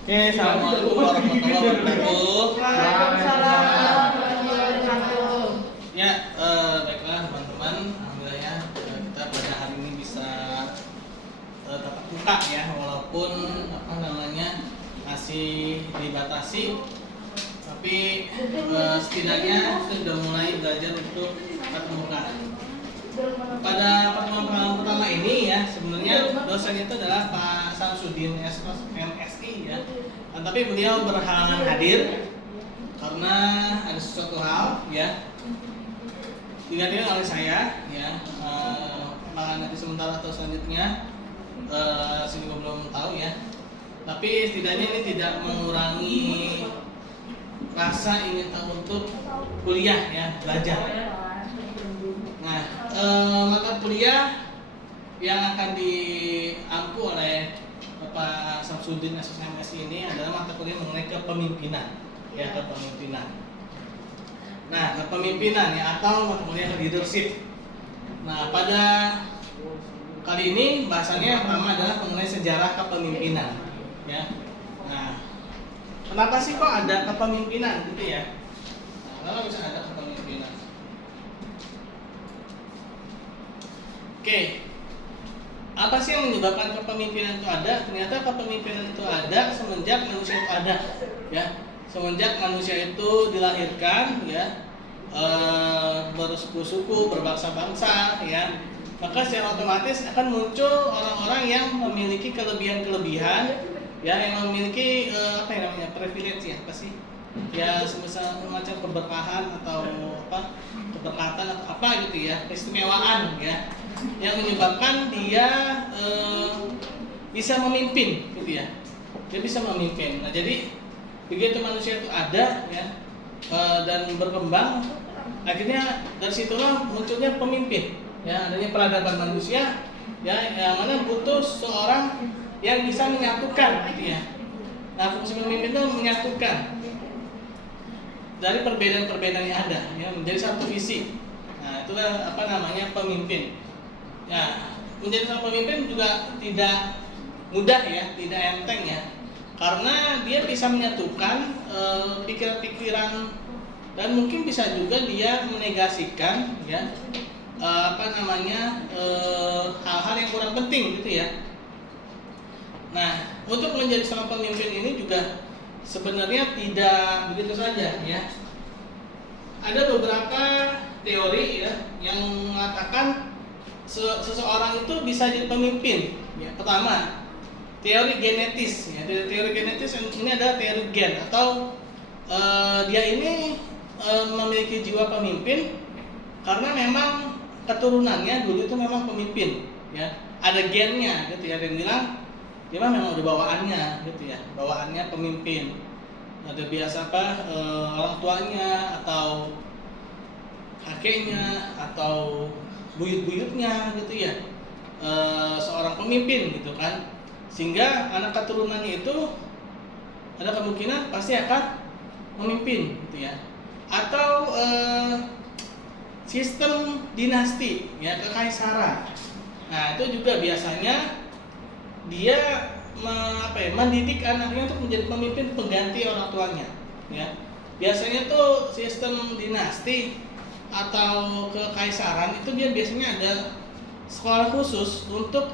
Oke, assalamualaikum warahmatullahi wabarakatuh. Waalaikumsalam warahmatullahi wabarakatuh. Ya, baiklah teman-teman, alhamdulillah ya kita pada hari ini bisa tatap muka ya, walaupun masih dibatasi, tapi setidaknya sudah mulai belajar untuk tatap muka. Pada pertemuan pertama ini ya, sebenarnya dosen itu adalah Pak Samsudin MSI ya, tapi beliau berhalangan hadir karena ada sesuatu hal ya, digantikan oleh saya ya. Apakah nanti sementara atau selanjutnya saya juga belum tahu ya, tapi setidaknya ini tidak mengurangi rasa ingin tahu untuk kuliah ya, belajar. Nah, mata kuliah yang akan diampu oleh Bapak Samsudin MSI ini adalah mata kuliah mengenai kepemimpinan ya, kepemimpinan. Nah, kepemimpinan ya, atau mata kuliah leadership. Nah, pada kali ini bahasannya yang pertama adalah mengenai sejarah kepemimpinan ya. Nah, kenapa sih kok ada kepemimpinan gitu ya? Nah, kenapa bisa ada kepemimpinan? Oke, apa sih yang menyebabkan kepemimpinan itu ada? Ternyata kepemimpinan itu ada semenjak manusia itu ada, ya. Semenjak manusia itu dilahirkan, ya, bersuku-suku, berbangsa-bangsa, ya. Maka secara otomatis akan muncul orang-orang yang memiliki kelebihan-kelebihan, ya, yang memiliki apa yang namanya privilege ya, apa sih? Ya, semacam keberkahan atau apa, keberkatan atau apa gitu ya, keistimewaan ya, yang menyebabkan dia bisa memimpin gitu ya, dia bisa memimpin. Nah, jadi begitu manusia itu ada ya, dan berkembang, akhirnya dari situlah munculnya pemimpin ya, adanya peradaban manusia ya, yang mana butuh seorang yang bisa menyatukan gitu ya. Nah, fungsi pemimpin itu menyatukan dari perbedaan-perbedaan yang ada ya, menjadi satu visi. Nah, itulah apa namanya pemimpin. Ya, menjadi seorang pemimpin juga tidak mudah ya, tidak enteng ya, karena dia bisa menyatukan pikiran-pikiran, dan mungkin bisa juga dia menegasikan ya, hal-hal yang kurang penting gitu ya. Nah, untuk menjadi seorang pemimpin ini juga sebenarnya tidak begitu saja ya. Ada beberapa teori ya yang mengatakan seseorang itu bisa jadi pemimpin. Ya, pertama, teori genetis. Ya, teori genetis ini adalah teori gen, atau dia ini memiliki jiwa pemimpin karena memang keturunannya dulu itu memang pemimpin. Ya, ada gennya, gitu ya. Ada yang bilang dia memang udah bawaannya, gitu ya, bawaannya pemimpin. Ada biasa orang tuanya atau kakeknya atau buyut-buyutnya gitu ya, seorang pemimpin gitu kan, sehingga anak keturunannya itu ada kemungkinan pasti akan memimpin gitu ya. Atau sistem dinasti ya, kekaisaran. Nah, itu juga biasanya dia mendidik anaknya untuk menjadi pemimpin pengganti orang tuanya ya. Biasanya tuh sistem dinasti atau kekaisaran itu dia biasanya ada sekolah khusus untuk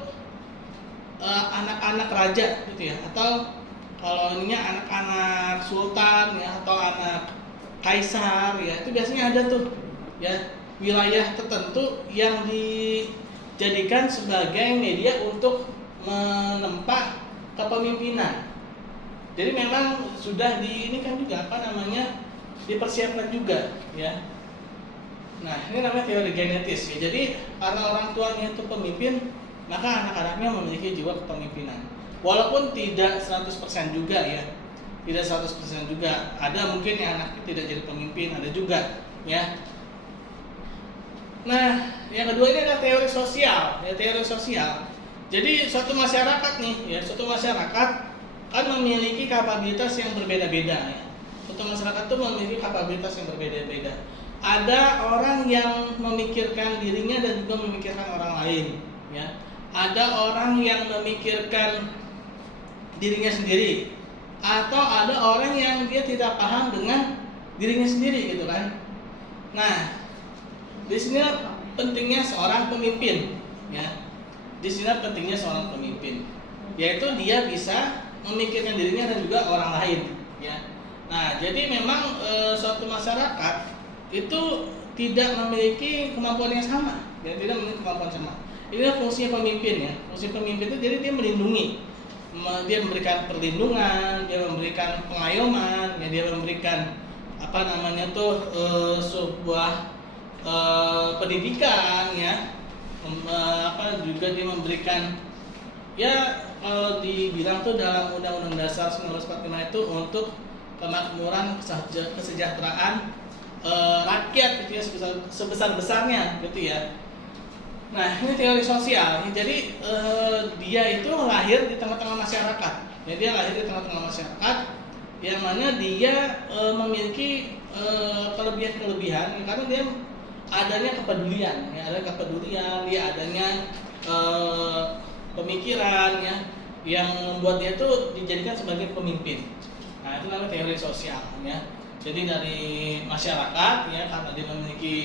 anak-anak raja gitu ya, atau kalau ininya anak-anak sultan ya, atau anak kaisar ya, itu biasanya ada tuh ya, wilayah tertentu yang dijadikan sebagai media untuk menempa kepemimpinan. Jadi memang sudah ini kan juga dipersiapkan juga ya. Nah, ini namanya teori genetis ya. Jadi karena orang tuanya itu pemimpin, maka anak-anaknya memiliki jiwa kepemimpinan. Walaupun tidak 100% juga ya. Tidak 100% juga. Ada mungkin yang anaknya tidak jadi pemimpin, ada juga ya. Nah, yang kedua ini adalah teori sosial. Ya, teori sosial. Jadi suatu masyarakat nih ya, suatu masyarakat kan memiliki kapabilitas yang berbeda-beda ya. Suatu masyarakat itu memiliki kapabilitas yang berbeda-beda. Ada orang yang memikirkan dirinya dan juga memikirkan orang lain ya. Ada orang yang memikirkan dirinya sendiri. atau ada orang yang dia tidak paham dengan dirinya sendiri gitu kan. Nah, di sini pentingnya seorang pemimpin ya. Di sini pentingnya seorang pemimpin, yaitu dia bisa memikirkan dirinya dan juga orang lain ya. Nah, jadi memang suatu masyarakat itu tidak memiliki kemampuan yang sama, ya, tidak memiliki kemampuan sama. Ini fungsinya pemimpin ya. Fungsi pemimpin itu jadi dia melindungi, dia memberikan perlindungan, dia memberikan pengayoman, ya, dia memberikan apa namanya tuh sebuah pendidikan ya, juga dia memberikan ya, kalau dibilang tuh dalam Undang-Undang Dasar 1945 itu untuk kemakmuran kesejahteraan rakyat gitu ya, sebesar-besarnya gitu ya. Nah, ini teori sosial. Jadi dia itu lahir di tengah-tengah masyarakat. Ya, dia lahir di tengah-tengah masyarakat yang mana dia memiliki kelebihan-kelebihan karena dia adanya kepedulian, ya, ada kepedulian, dia adanya pemikiran ya, yang membuat dia tuh dijadikan sebagai pemimpin. Nah, itu namanya teori sosial ya. Jadi dari masyarakat ya, karena dia memiliki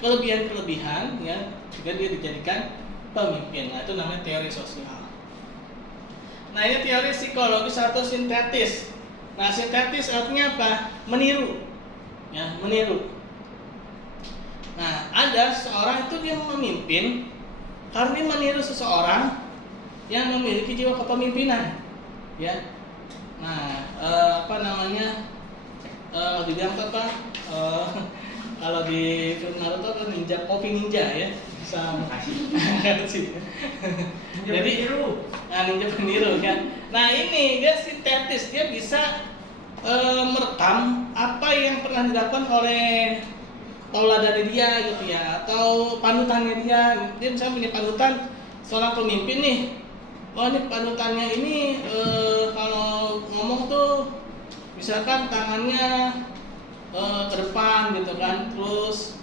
kelebihan-kelebihan ya, juga dia dijadikan pemimpin. Nah, itu namanya teori sosial. Nah, ini teori psikologis atau sintetis. Nah, sintetis artinya apa? Meniru. Ya, meniru. Nah, ada seorang itu dia memimpin karena dia meniru seseorang yang memiliki jiwa kepemimpinan, ya. Nah, apa namanya? Dibilang apa? Kalau di film Naruto kan ninja, kopi ninja ya, sama. Jadi, ninja peniru kan. Nah, ini dia sintetis, dia bisa merekam apa yang pernah dilakukan oleh tauladan dia gitu ya, atau panutannya dia. Dia misalnya punya panutan seorang pemimpin nih. Oh, ini panutannya ini kalau ngomong tuh misalkan tangannya ke depan gitu kan, terus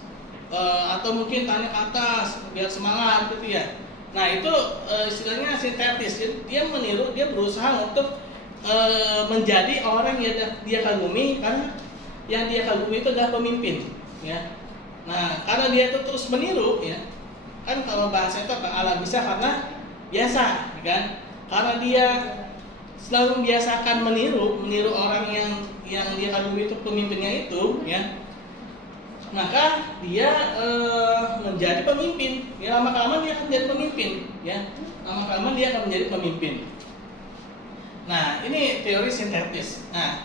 atau mungkin tangannya ke atas biar semangat gitu ya. Nah, itu istilahnya sintetis. Jadi dia meniru, dia berusaha untuk menjadi orang yang dia kagumi, karena yang dia kagumi itu adalah pemimpin ya. Nah, karena dia itu terus meniru ya, kan kalau bahasa itu ala bisa karena biasa kan, karena dia selalu membiasakan meniru orang yang dia kagumi itu pemimpinnya itu ya, maka dia menjadi pemimpin ya. Lama-kelamaan dia akan menjadi pemimpin ya, lama-kelamaan dia akan menjadi pemimpin. Nah, ini teori sintetis. Nah,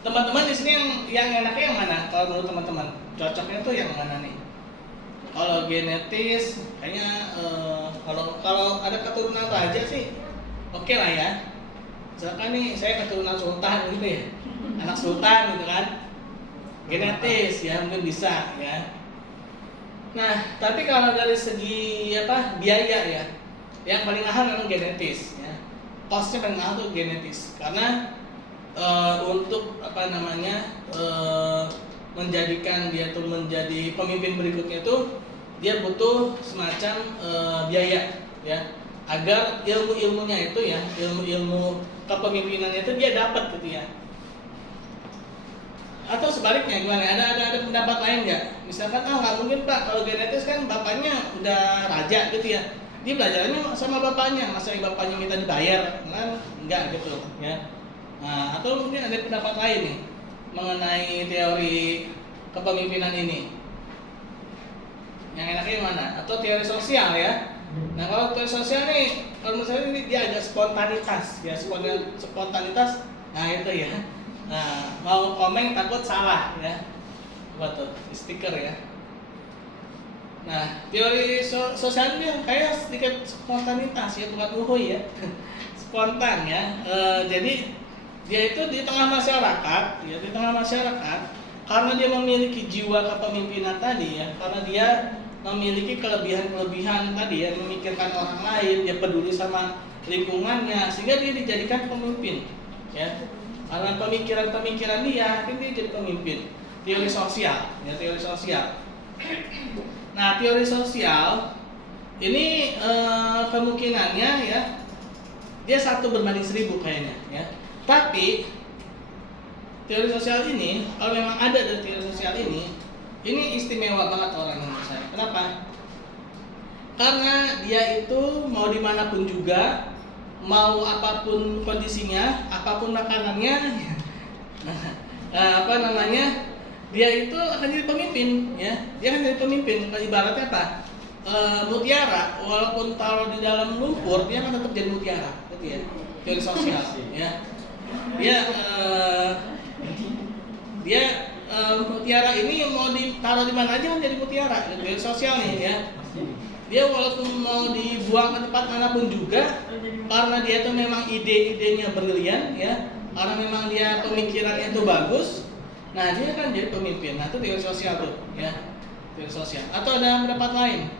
teman-teman di sini yang enaknya yang mana? Kalau menurut teman-teman, cocoknya tuh yang mana nih? Kalau genetis, kayaknya kalau ada keturunan raja sih, oke lah ya. Misalkan nih saya keturunan sultan gitu ya, anak sultan gitu kan, genetis ya mungkin bisa ya. Nah, tapi kalau dari segi biaya ya, yang paling mahal memang genetis ya. Costnya paling mahal tuh genetis, karena untuk menjadikan dia tuh menjadi pemimpin berikutnya tuh dia butuh semacam biaya ya, agar ilmu-ilmunya itu ya, ilmu-ilmu kepemimpinannya itu dia dapat gitu ya. Atau sebaliknya gimana? Ada pendapat lain nggak? Misalkan nggak mungkin Pak, kalau genetis kan bapaknya udah raja gitu ya, dia belajarnya sama bapaknya, masa bapaknya minta dibayar kan? Enggak gitu ya. Nah, atau mungkin ada pendapat lain nih mengenai teori kepemimpinan ini. Yang enaknya mana? Atau teori sosial ya? Nah, kalau teori sosial nih, kalau menurut saya ini dia agak spontanitas ya, spontanitas. Nah, itu ya. Nah, mau komen takut salah ya. Apa tuh? Stiker ya. Nah, teori sosial ini kayak sedikit spontanitas ya, bukan uhuy ya. Spontan ya. Jadi dia itu di tengah masyarakat ya, di tengah masyarakat, karena dia memiliki jiwa kepemimpinan tadi ya, karena dia memiliki kelebihan-kelebihan tadi ya, memikirkan orang lain, dia peduli sama lingkungannya, sehingga dia dijadikan pemimpin ya. Karena pemikiran-pemikiran dia jadi pemimpin. Teori sosial ya, teori sosial. Nah, teori sosial ini kemungkinannya ya, dia 1 berbanding 1000 kayaknya ya. Tapi teori sosial ini, kalau memang ada dari teori sosial ini istimewa banget orang menurut saya. Kenapa? Karena dia itu mau dimanapun juga, mau apapun kondisinya, apapun makanannya, dia itu akan jadi pemimpin, ya. Dia akan jadi pemimpin. Ibaratnya apa? Mutiara, walaupun taruh di dalam lumpur, dia akan tetap jadi mutiara, gitu ya. Teori sosial, ya. Mutiara ini mau ditaruh di mana aja kan jadi mutiara, teori sosial nih, ya. Dia walaupun mau dibuang ke tempat manapun juga, karena dia tuh memang ide-idenya brilian, ya, karena memang dia pemikirannya itu bagus, nah dia kan jadi pemimpin. Nah itu teori sosial tuh, ya, teori sosial. Atau ada pendapat lain,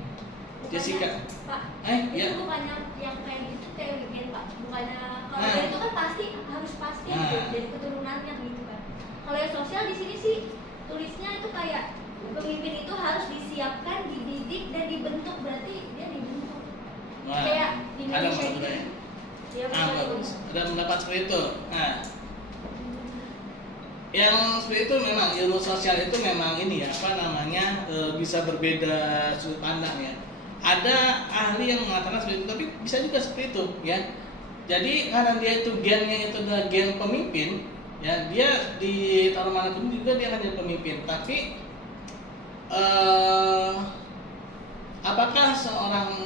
Jessica? Pak, Ya. itu bukannya yang kayak gitu teori gen Pak, bukannya kalau itu kan harus pasti gitu, jadi keturunannya gitu kan. Kalau yang sosial di sini sih tulisnya itu kayak pemimpin itu harus disiapkan, dididik dan dibentuk, berarti dia dibentuk. Nah, Kayak di ada Indonesia maksudnya. gitu. Ya, Bagus. Ada pendapat seperti itu. Nah, yang seperti itu memang ilmu sosial itu memang ini ya, bisa berbeda sudut pandang ya. Ada ahli yang mengatakan seperti itu, tapi bisa juga seperti itu ya. Jadi karena dia itu gennya itu adalah gen pemimpin, ya dia di taruh manapun juga dia akan jadi pemimpin. Tapi apakah seorang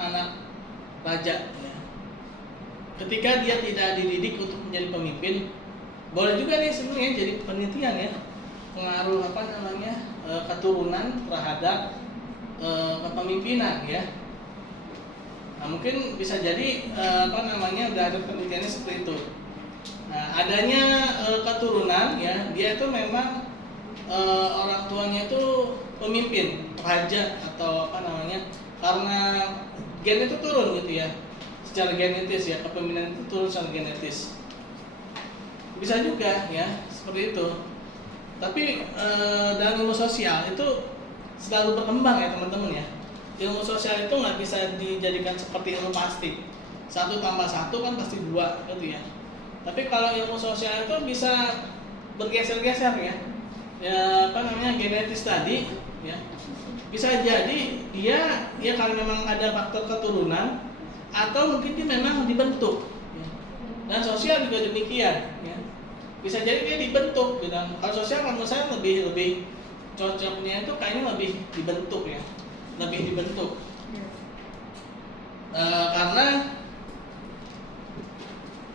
anak raja ya, ketika dia tidak dididik untuk menjadi pemimpin, boleh juga nih sebenarnya jadi penelitian ya, pengaruh keturunan terhadap kepemimpinan ya. Nah, mungkin bisa jadi udah ada penelitiannya seperti itu. Nah, adanya keturunan ya, dia itu memang orang tuanya itu pemimpin, raja atau karena gen itu turun gitu ya, secara genetis ya, kepemimpinan itu turun secara genetis. Bisa juga ya seperti itu. Tapi dalam ilmu sosial itu selalu berkembang ya teman-teman ya. Ilmu sosial itu nggak bisa dijadikan seperti ilmu pasti. 1 + 1 kan pasti 2 gitu ya. Tapi kalau ilmu sosial itu bisa bergeser-geser ya. Genetis tadi ya. Bisa jadi dia kalau memang ada faktor keturunan atau mungkin dia memang dibentuk ya. Dan sosial juga demikian ya. Bisa jadi dia dibentuk gitu. Kalau sosial menurut saya lebih cocoknya itu kayaknya lebih dibentuk ya. Lebih dibentuk. Karena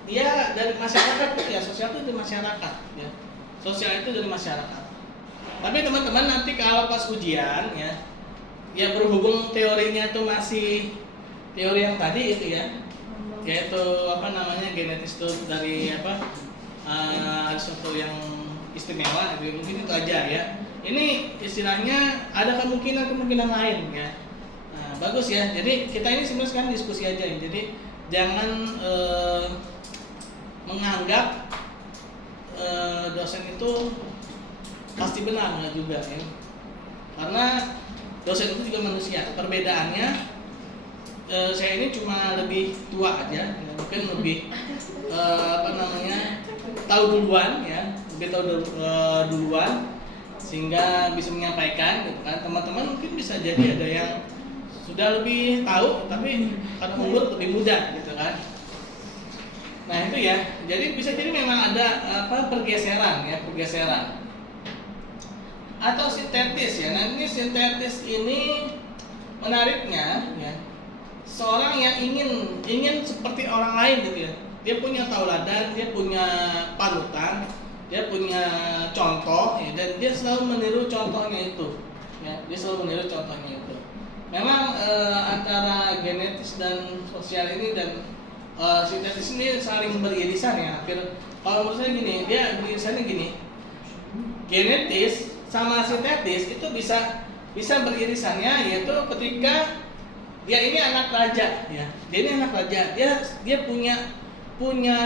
dia dari masyarakat ya, sosial itu dari masyarakat ya. Sosial itu dari masyarakat. Tapi teman-teman nanti kalau pas ujian ya berhubung teorinya itu masih teori yang tadi itu ya, yaitu genetis itu dari ada sesuatu yang istimewa, mungkin itu aja ya. Ini istilahnya ada kemungkinan lain ya. Nah, bagus ya. Jadi kita ini sebenarnya sekarang diskusi aja ya. Jadi jangan menganggap dosen itu pasti benar, nggak juga ya. Karena dosen itu juga manusia. Perbedaannya saya ini cuma lebih tua aja, ya. Mungkin lebih tahu duluan ya, lebih tahu duluan sehingga bisa menyampaikan gitu kan. Teman-teman mungkin bisa jadi ada yang sudah lebih tahu tapi karena umur lebih muda gitu kan. Nah itu ya, jadi bisa jadi memang ada pergeseran atau sintetis ya. Nah ini sintetis ini menariknya ya, seorang yang ingin seperti orang lain gitu ya. Dia punya tauladan, dia punya panutan, dia punya contoh ya, dan dia selalu meniru contohnya itu ya. Dia selalu meniru contohnya itu. Memang antara genetis dan sosial ini dan sintetis ini saling beririsan ya. Kalau menurut saya gini, dia beririsannya gini. Genetis sama sintetis itu bisa beririsannya, yaitu ketika dia ini anak raja ya. Dia ini anak raja. Dia punya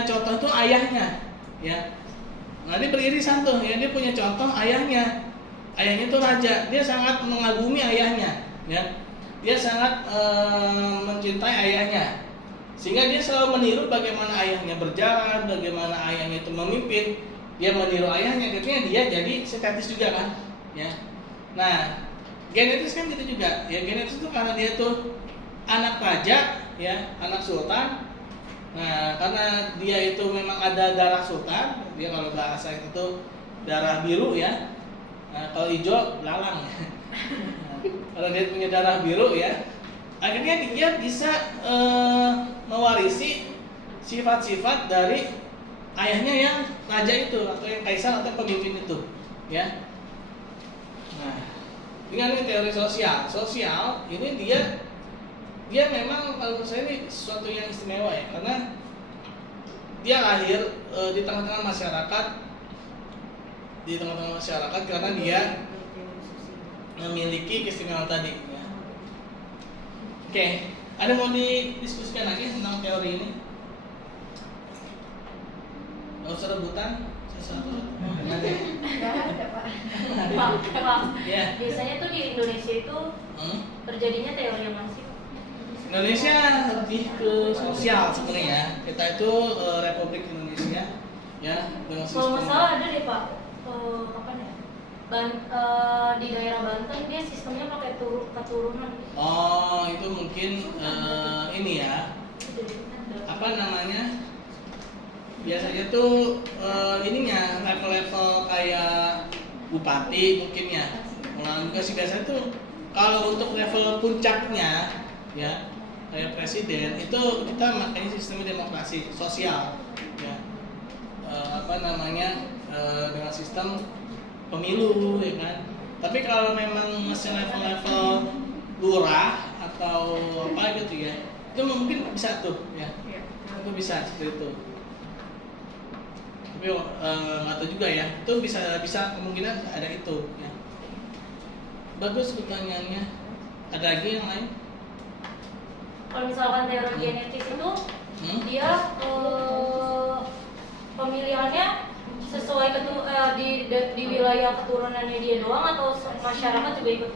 contoh itu ayahnya ya. Nah, dia beririsan tuh ya, dia punya contoh ayahnya. Ayahnya itu raja. Dia sangat mengagumi ayahnya ya. Dia sangat mencintai ayahnya. Sehingga dia selalu meniru bagaimana ayahnya berjalan, bagaimana ayahnya itu memimpin. Dia meniru ayahnya, akhirnya dia jadi sintetis juga kan, ya. Nah, genetis kan gitu juga. Ya, genetis itu karena dia tuh anak raja, ya, anak sultan. Nah, karena dia itu memang ada darah sultan, dia kalau bahasa itu darah biru ya. Nah, kalau hijau belalang ya. Nah, kalau dia punya darah biru ya, akhirnya dia bisa mewarisi sifat-sifat dari ayahnya yang raja itu atau yang kaisar atau pemimpin itu, ya. Nah, dengan teori sosial ini dia memang kalau menurut saya ini sesuatu yang istimewa ya, karena dia lahir di tengah-tengah masyarakat karena dia memiliki keistimewaan tadi ya. Oke, ada mau didiskusikan lagi tentang teori ini? Nggak usah rebutan sesuatu. Nggak ada, Pak. Pak, Ya. biasanya tuh di Indonesia itu terjadinya teori yang masih Indonesia lebih ke sosial sebenarnya. Kita itu Republik Indonesia ya dengan kalau sistem. nggak salah ada deh Pak, kapan ya? Di daerah Banten dia sistemnya pakai keturunan. Oh, itu mungkin ini ya. Apa namanya? Biasanya tuh ininya level-level kayak bupati mungkin ya. Nah, juga sih biasanya tuh kalau untuk level puncaknya ya kayak presiden itu kita makanya sistemnya demokrasi sosial ya. Apa namanya dengan sistem pemilu ya kan. Tapi kalau memang masih level-level lurah atau apa gitu ya, itu mungkin bisa tuh ya. Itu bisa seperti itu. Tapi nggak tahu juga ya, itu bisa kemungkinan ada itu ya. Bagus pertanyaannya. Ada lagi yang lain? Kalau misalkan teori genetis itu dia pemilihannya sesuai di wilayah keturunannya dia doang atau masyarakat juga ikut?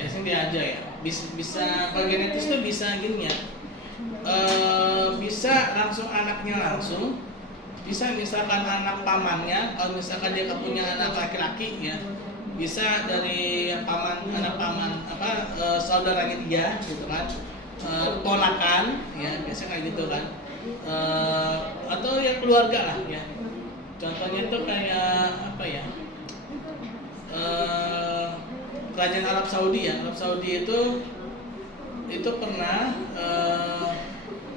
Biasanya dia aja ya. Bisa kalau genetis tuh bisa gini ya. Bisa langsung anaknya langsung. Bisa misalkan anak pamannya, kalau misalkan dia punya anak laki-laki ya, bisa dari anak paman saudaranya dia gitu kan, ponakan ya, biasanya kayak gitu kan, atau yang keluarga lah ya. Contohnya tuh kayak apa ya, kerajaan Arab Saudi ya. Arab Saudi itu pernah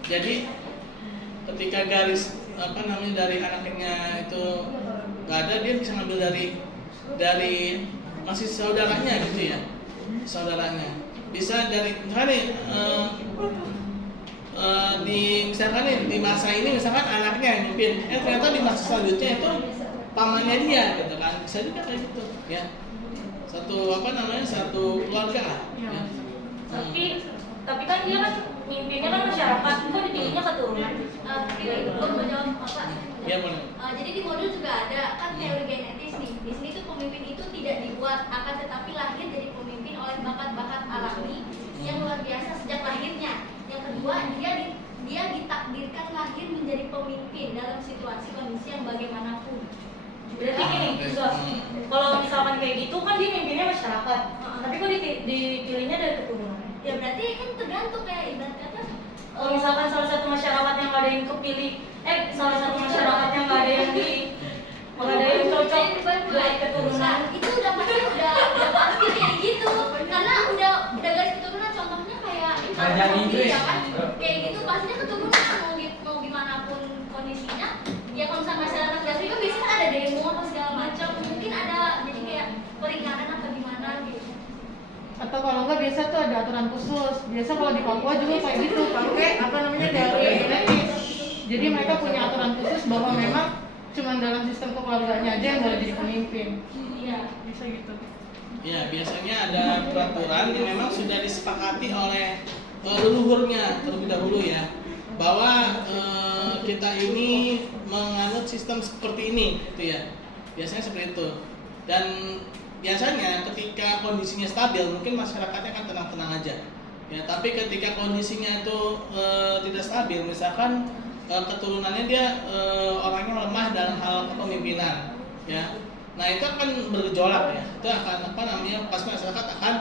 jadi ketika garis dari anaknya itu nggak ada, dia bisa ngambil dari masih saudaranya gitu ya, saudaranya bisa dari misalkan di masa ini misalkan anaknya yang mimpin, ternyata di masa selanjutnya itu pamannya dia gitu kan, bisa juga kayak gitu ya, satu keluarga lah ya. Tapi kan dia kan mimpinnya kan masyarakat, kok dipilihnya keturunan? Itu mau jawab apa? Ya boleh. Jadi di modul juga ada kan teori genetis nih. Di sini tuh pemimpin itu tidak dibuat, akan tetapi lahir dari pemimpin oleh bakat-bakat alami yang luar biasa sejak lahirnya. Yang kedua, dia ditakdirkan lahir menjadi pemimpin dalam situasi kondisi yang bagaimanapun. Berarti gini, kalau misalkan kayak gitu kan dia mimpinnya masyarakat, tapi kok dipilihnya dari keturunan? Ya berarti kan tergantung kayak ibarat kata Kalau misalkan salah satu masyarakat yang nggak ada yang kepilih, salah satu masyarakat yang nggak ada yang cocok dari keturunan, itu udah pasti kayak gitu, karena udah garis keturunan. Contohnya kayak Kerajaan Inggris ya kan, kayak gitu pastinya keturunan mau gimana pun kondisinya. Ya kalau misalnya masyarakat di Afrika biasanya kan ada demo apa segala macam, mungkin ada jadi kayak peringanan apa gimana gitu. Atau kalau enggak biasa tuh ada aturan khusus. Biasa kalau di Papua juga kayak gitu, pakai teori genetis. Jadi mereka punya aturan khusus bahwa memang cuma dalam sistem keluarganya aja yang boleh jadi pemimpin. iya. Bisa gitu. Ya, biasanya ada peraturan yang memang sudah disepakati oleh leluhurnya terlebih dahulu ya, bahwa kita ini menganut sistem seperti ini gitu ya. Biasanya seperti itu. Dan biasanya ketika kondisinya stabil, mungkin masyarakatnya akan tenang-tenang aja. ya, tapi ketika kondisinya itu tidak stabil, misalkan keturunannya dia orangnya lemah dalam hal kepemimpinan, ya, nah itu akan bergejolak ya, itu akan apa namanya, pas masyarakat akan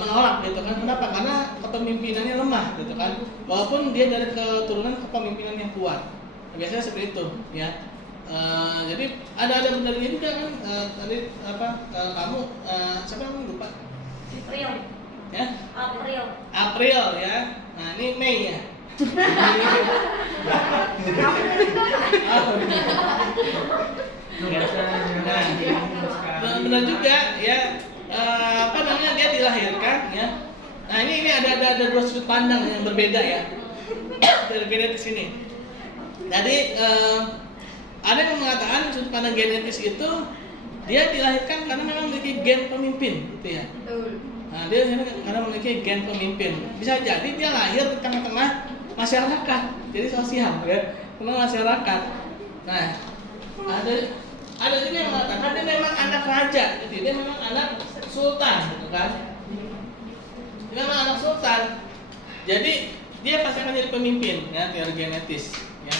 menolak gitu kan. Kenapa? Karena kepemimpinannya lemah gitu kan, walaupun dia dari keturunan kepemimpinan yang kuat. Biasanya seperti itu ya. Jadi ada benarnya juga kan. Tadi apa kamu siapa yang lupa April. ya? April ya. Nah ini Mei ya. Nah, benar juga ya. Apa namanya, dia dilahirkan ya. Nah ini ada dua sudut pandang yang berbeda ya dari genetis ini. Jadi ada yang mengatakan sudut pandang genetis itu dia dilahirkan karena memang memiliki gen pemimpin, gitu ya. Nah dia karena memiliki gen pemimpin. Bisa jadi dia lahir di tengah-tengah masyarakat, jadi sosial ya, tengah masyarakat. Nah ada juga yang mengatakan dia memang anak raja, gitu. Dia memang anak sultan, gitu kan. Dia memang anak sultan. Jadi dia pasti akan jadi pemimpin, ya, teori genetis, ya.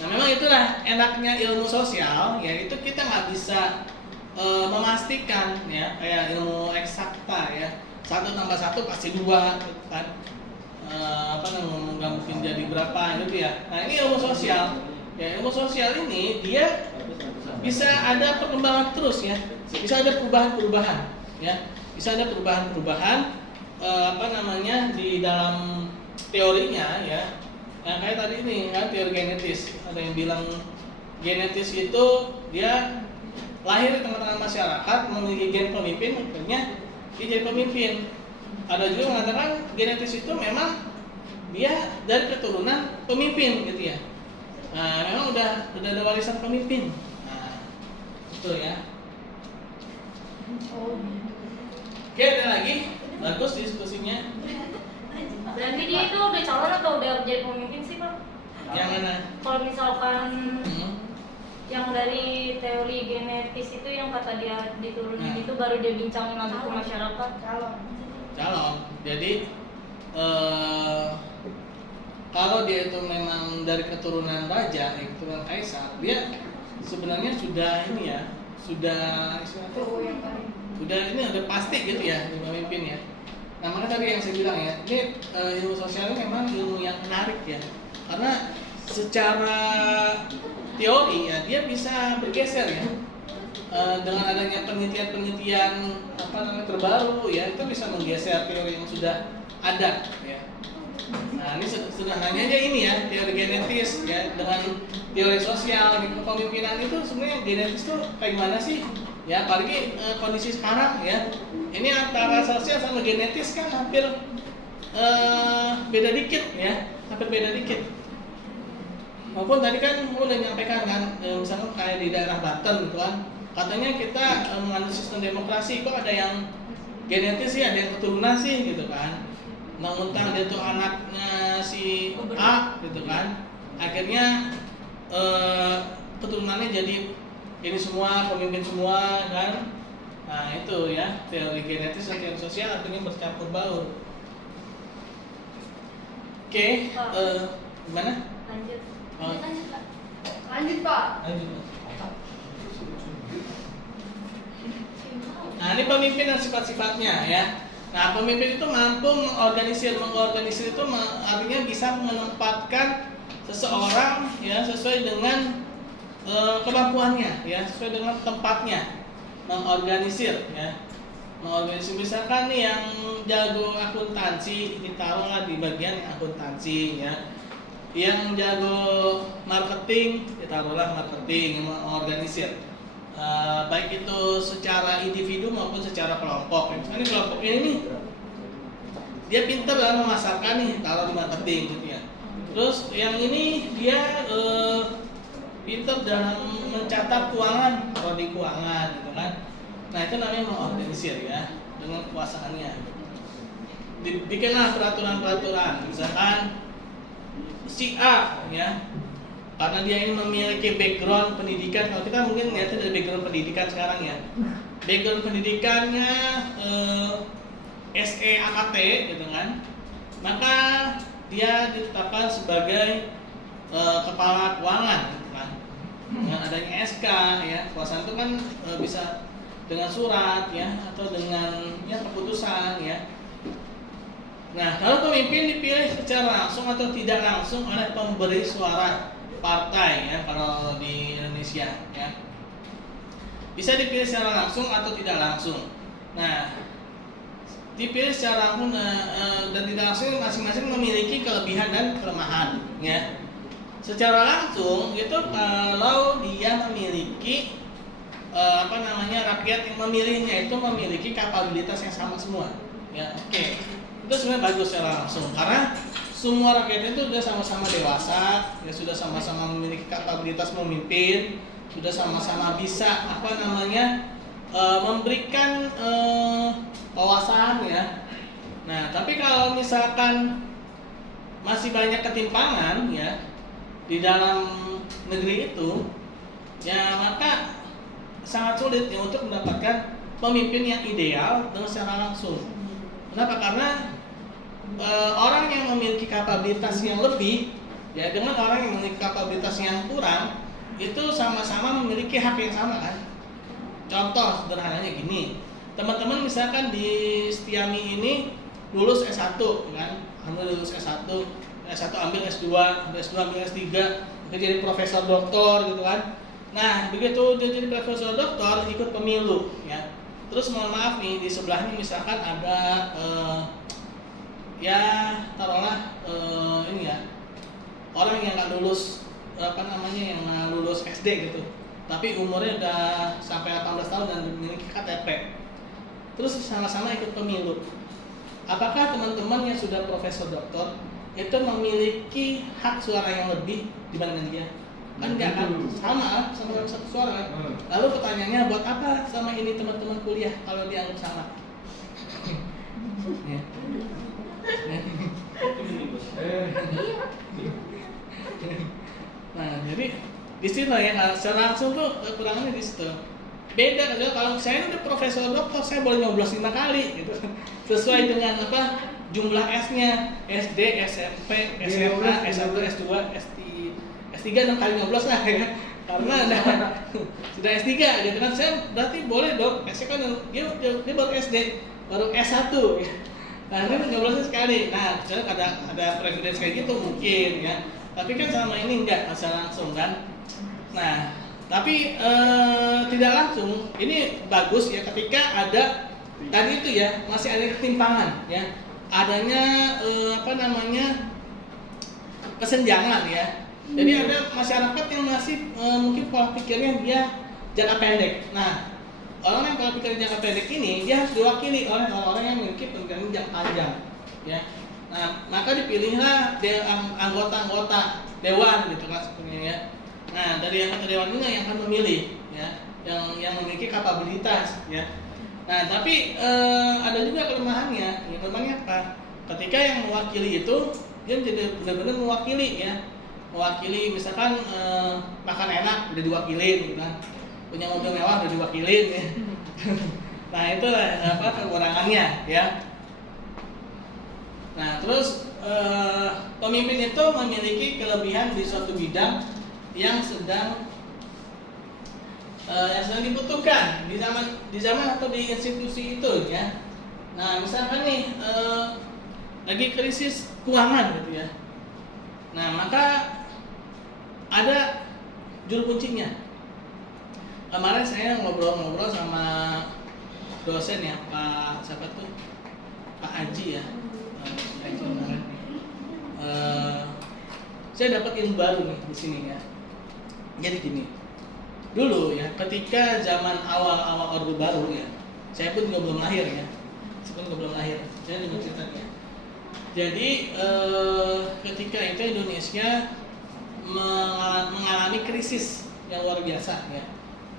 Nah memang itulah enaknya ilmu sosial, ya, itu kita nggak bisa memastikan, ya, kayak ilmu eksakta, ya, 1 + 1 pasti 2, gitu kan. Apa namanya, nggak mungkin jadi berapa, gitu ya. Nah ini ilmu sosial, ya, ilmu sosial ini dia bisa ada perkembangan terus, ya, bisa ada perubahan-perubahan, ya, bisa ada perubahan-perubahan apa namanya di dalam teorinya, ya. Nah kayak tadi ini kan teori genetis, ada yang bilang genetis itu dia lahir di tengah-tengah masyarakat, memiliki gen pemimpin, akhirnya dia jadi pemimpin. Ada juga mengatakan genetis itu memang dia dari keturunan pemimpin, gitu ya. Nah memang udah ada warisan pemimpin. Nah itu ya. Oke, ada lagi? Bagus diskusinya. Berarti dia itu udah calon atau udah jadi pemimpin sih, Pak? Yang mana? Kalau misalkan yang dari teori genetis itu yang kata dia diturunin itu baru dia bincangin lagi ke masyarakat. Calon. Jadi kalau dia itu memang dari keturunan raja, keturunan kaisar, dia sebenarnya sudah ini ya, sudah pasti gitu ya, di pemimpin ya. Nah makanya tadi yang saya bilang ya, ini ilmu sosial ini memang ilmu yang menarik ya, karena secara teori ya dia bisa bergeser ya, dengan adanya penelitian apa namanya terbaru ya, itu bisa menggeser teori yang sudah ada ya. Nah ini sederhananya aja ini ya, teori genetis ya dengan teori sosial di kepemimpinan itu sebenarnya genetis tuh kayak gimana sih? Ya apalagi kondisi sekarang ya, ini antara sosial sama genetis kan hampir beda dikit ya, hampir beda dikit. Maupun tadi kan udah nyampaikan kan, misalnya kayak di daerah Banten gitu kan, katanya kita menganut sistem demokrasi, kok ada yang genetis sih, ada yang keturunan sih gitu kan. Mentang dia tuh anaknya si A gitu kan, akhirnya keturunannya jadi ini semua, pemimpin semua kan. Nah itu ya, teori genetis dan teori sosial artinya bercampur baur. Oke, gimana? Lanjut. Lanjut Pak. Nah ini pemimpin dan sifat-sifatnya ya. Nah pemimpin itu mampu mengorganisir itu artinya bisa menempatkan seseorang ya sesuai dengan kemampuannya ya, sesuai dengan tempatnya, mengorganisir ya. Mengorganisir misalkan nih yang jago akuntansi ditaruhlah di bagian akuntansi ya. Yang jago marketing ditaruhlah marketing, mengorganisir. Baik itu secara individu maupun secara kelompok. Misalnya kelompok ini dia pintar dalam memasarkan nih, taruh di marketing gitu ya. Terus yang ini dia pintar dalam mencatat keuangan, prodi keuangan gitu kan. Nah itu namanya mengorganisir ya, dengan kekuasaannya. Bikinlah peraturan-peraturan, misalkan si A ya, karena dia ini memiliki background pendidikan. Kalau kita mungkin lihatnya dari background pendidikan sekarang ya, background pendidikannya SEAKT gitu kan, maka dia ditetapkan sebagai kepala keuangan gitu kan. Dengan adanya SK ya, kekuasaan itu kan bisa dengan surat ya atau dengan ya keputusan ya. Nah, kalau pemimpin dipilih secara langsung atau tidak langsung oleh pemberi suara partai ya kalau di Indonesia ya. Bisa dipilih secara langsung atau tidak langsung. Nah, dipilih secara langsung dan tidak langsung masing-masing memiliki kelebihan dan kelemahan ya. Secara langsung itu kalau dia memiliki rakyat yang memilihnya itu memiliki kapabilitas yang sama semua ya, oke. Itu sebenarnya bagus secara langsung karena semua rakyat itu sudah sama-sama dewasa ya, sudah sama-sama memiliki kapabilitas memimpin, sudah sama-sama bisa memberikan wawasan ya. Nah, tapi kalau misalkan masih banyak ketimpangan ya di dalam negeri itu ya, maka sangat sulit ya untuk mendapatkan pemimpin yang ideal dengan secara langsung. Kenapa? Karena orang yang memiliki kapabilitas yang lebih ya dengan orang yang memiliki kapabilitas yang kurang itu sama-sama memiliki hak yang sama kan. Contoh sederhananya gini, teman-teman misalkan di Setiami ini lulus S1 kan, lulus S1 ambil S2, ambil S3, jadi profesor doktor gitu kan. Nah, begitu dia jadi profesor doktor ikut pemilu ya. Terus mohon maaf nih di sebelahnya misalkan ada orang yang nggak lulus yang nggak lulus SD gitu, tapi umurnya udah sampai 18 tahun dan memiliki KTP. Terus sama-sama ikut pemilu. Apakah teman-teman yang sudah profesor doktor itu memiliki hak suara yang lebih dibandingkan dia? Kan enggak kan, sama satu suara kan. Lalu pertanyaannya, buat apa sama ini teman-teman kuliah kalau dianggap sama? Ya. Nah, jadi di situ ya, secara langsung tuh kekurangannya di situ. Beda kalau saya udah profesor doktor, saya boleh nyoblos 5 kali gitu. Sesuai dengan jumlah S-nya, SD, SMP, SMA, S1, S2, S3 6 kali nyoblos lah ya. Karena sudah S3 gitu kan, saya berarti boleh dong. S kan dia baru SD, baru S1 ya. Nah, ini nyoblosnya sekali. Nah, ada privilege kayak gitu mungkin ya. Tapi kan selama ini enggak secara langsung kan. Nah, tapi tidak langsung ini bagus ya ketika ada tadi itu ya, masih ada ketimpangan ya. Adanya kesenjangan ya. Jadi ada masyarakat yang masih mungkin pola pikirnya dia jangka pendek. Nah, orang yang pola pikirnya jangka pendek ini dia harus diwakili oleh orang-orang yang memiliki pemikiran jangka panjang ya. Nah, maka dipilihlah anggota-anggota dewan gitu kan sebenarnya ya. Nah, dari anggota dewan ini yang akan memilih ya, yang memiliki kapabilitas ya. Nah, tapi ada juga kelemahannya. Ya, kelemahannya apa? Ketika yang mewakili itu dia jadi benar-benar mewakili ya. Mewakili misalkan makan enak udah diwakilin gitu kan. Punya mobil mewah udah diwakilin ya. Nah, itu kekurangannya ya. Nah, terus pemimpin itu memiliki kelebihan di suatu bidang yang sedang dibutuhkan di zaman atau di institusi itu ya. Nah, misalkan nih lagi krisis keuangan gitu ya. Nah, maka ada juru kuncinya. Kemarin saya ngobrol-ngobrol sama dosen ya, Pak siapa tuh? Pak Haji ya. Haji kemarin. Saya dapat ilmu baru nih di sini ya. Jadi gini. Dulu ya, ketika zaman awal-awal Orde Baru ya, saya pun juga belum lahir ya. Saya juga ceritanya. Jadi ketika itu Indonesia mengalami krisis yang luar biasa ya,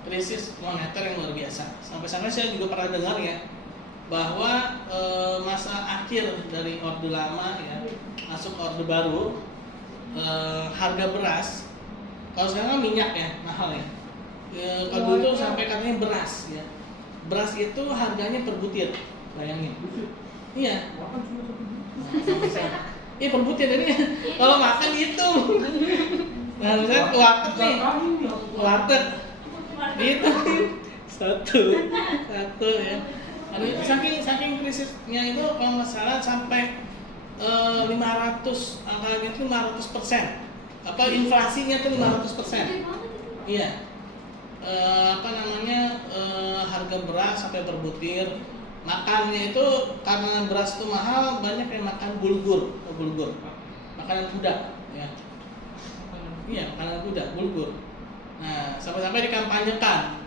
krisis moneter yang luar biasa. Sampai-sampai saya juga pernah dengar ya bahwa masa akhir dari Orde Lama ya masuk Orde Baru, harga beras, kalau sekarang minyak ya mahal ya. Kalau dulu sampai katanya beras ya, beras itu harganya per butir, bayangin. Iya. Iya perbutin ini. Kalau makan itu. Nah, misalnya ke warteg nih. Ke warteg. Itu satu ya. Saking krisisnya itu kalau nggak salah sampai 500, angkanya itu 500%. Apa inflasinya tuh 500%. Iya. Harga beras sampai per butir. Makannya itu karena beras itu mahal, banyak yang makan bulgur. Makanan kuda, ya. Iya, makanan kuda, bulgur. Nah, sampai-sampai dikampanyekan.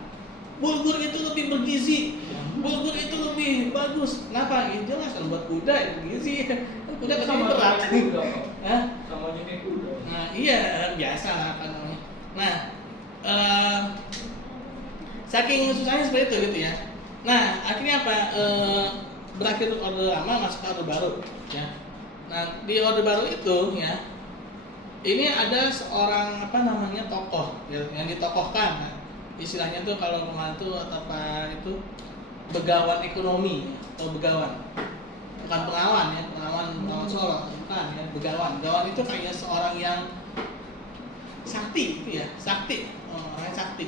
Bulgur itu lebih bergizi. Bulgur itu lebih bagus. Kenapa? Ya jelas kan buat kuda ya bergizi. Kuda pasti berat. Hah? Sama aja kayak kuda. Nah, iya biasa lah kan namanya. Nah, saking susahnya seperti itu gitu ya. Nah, akhirnya apa? Berakhir orde lama masuk ke orde baru, ya. Nah, di orde baru itu ya, ini ada seorang tokoh ya, yang ditokohkan. Nah, istilahnya tuh kalau kemarin tuh itu begawan ekonomi atau begawan, bukan pengawan ya, pengawan Solo, bukan ya, begawan. Begawan itu kayak seorang yang sakti gitu ya, orang yang sakti.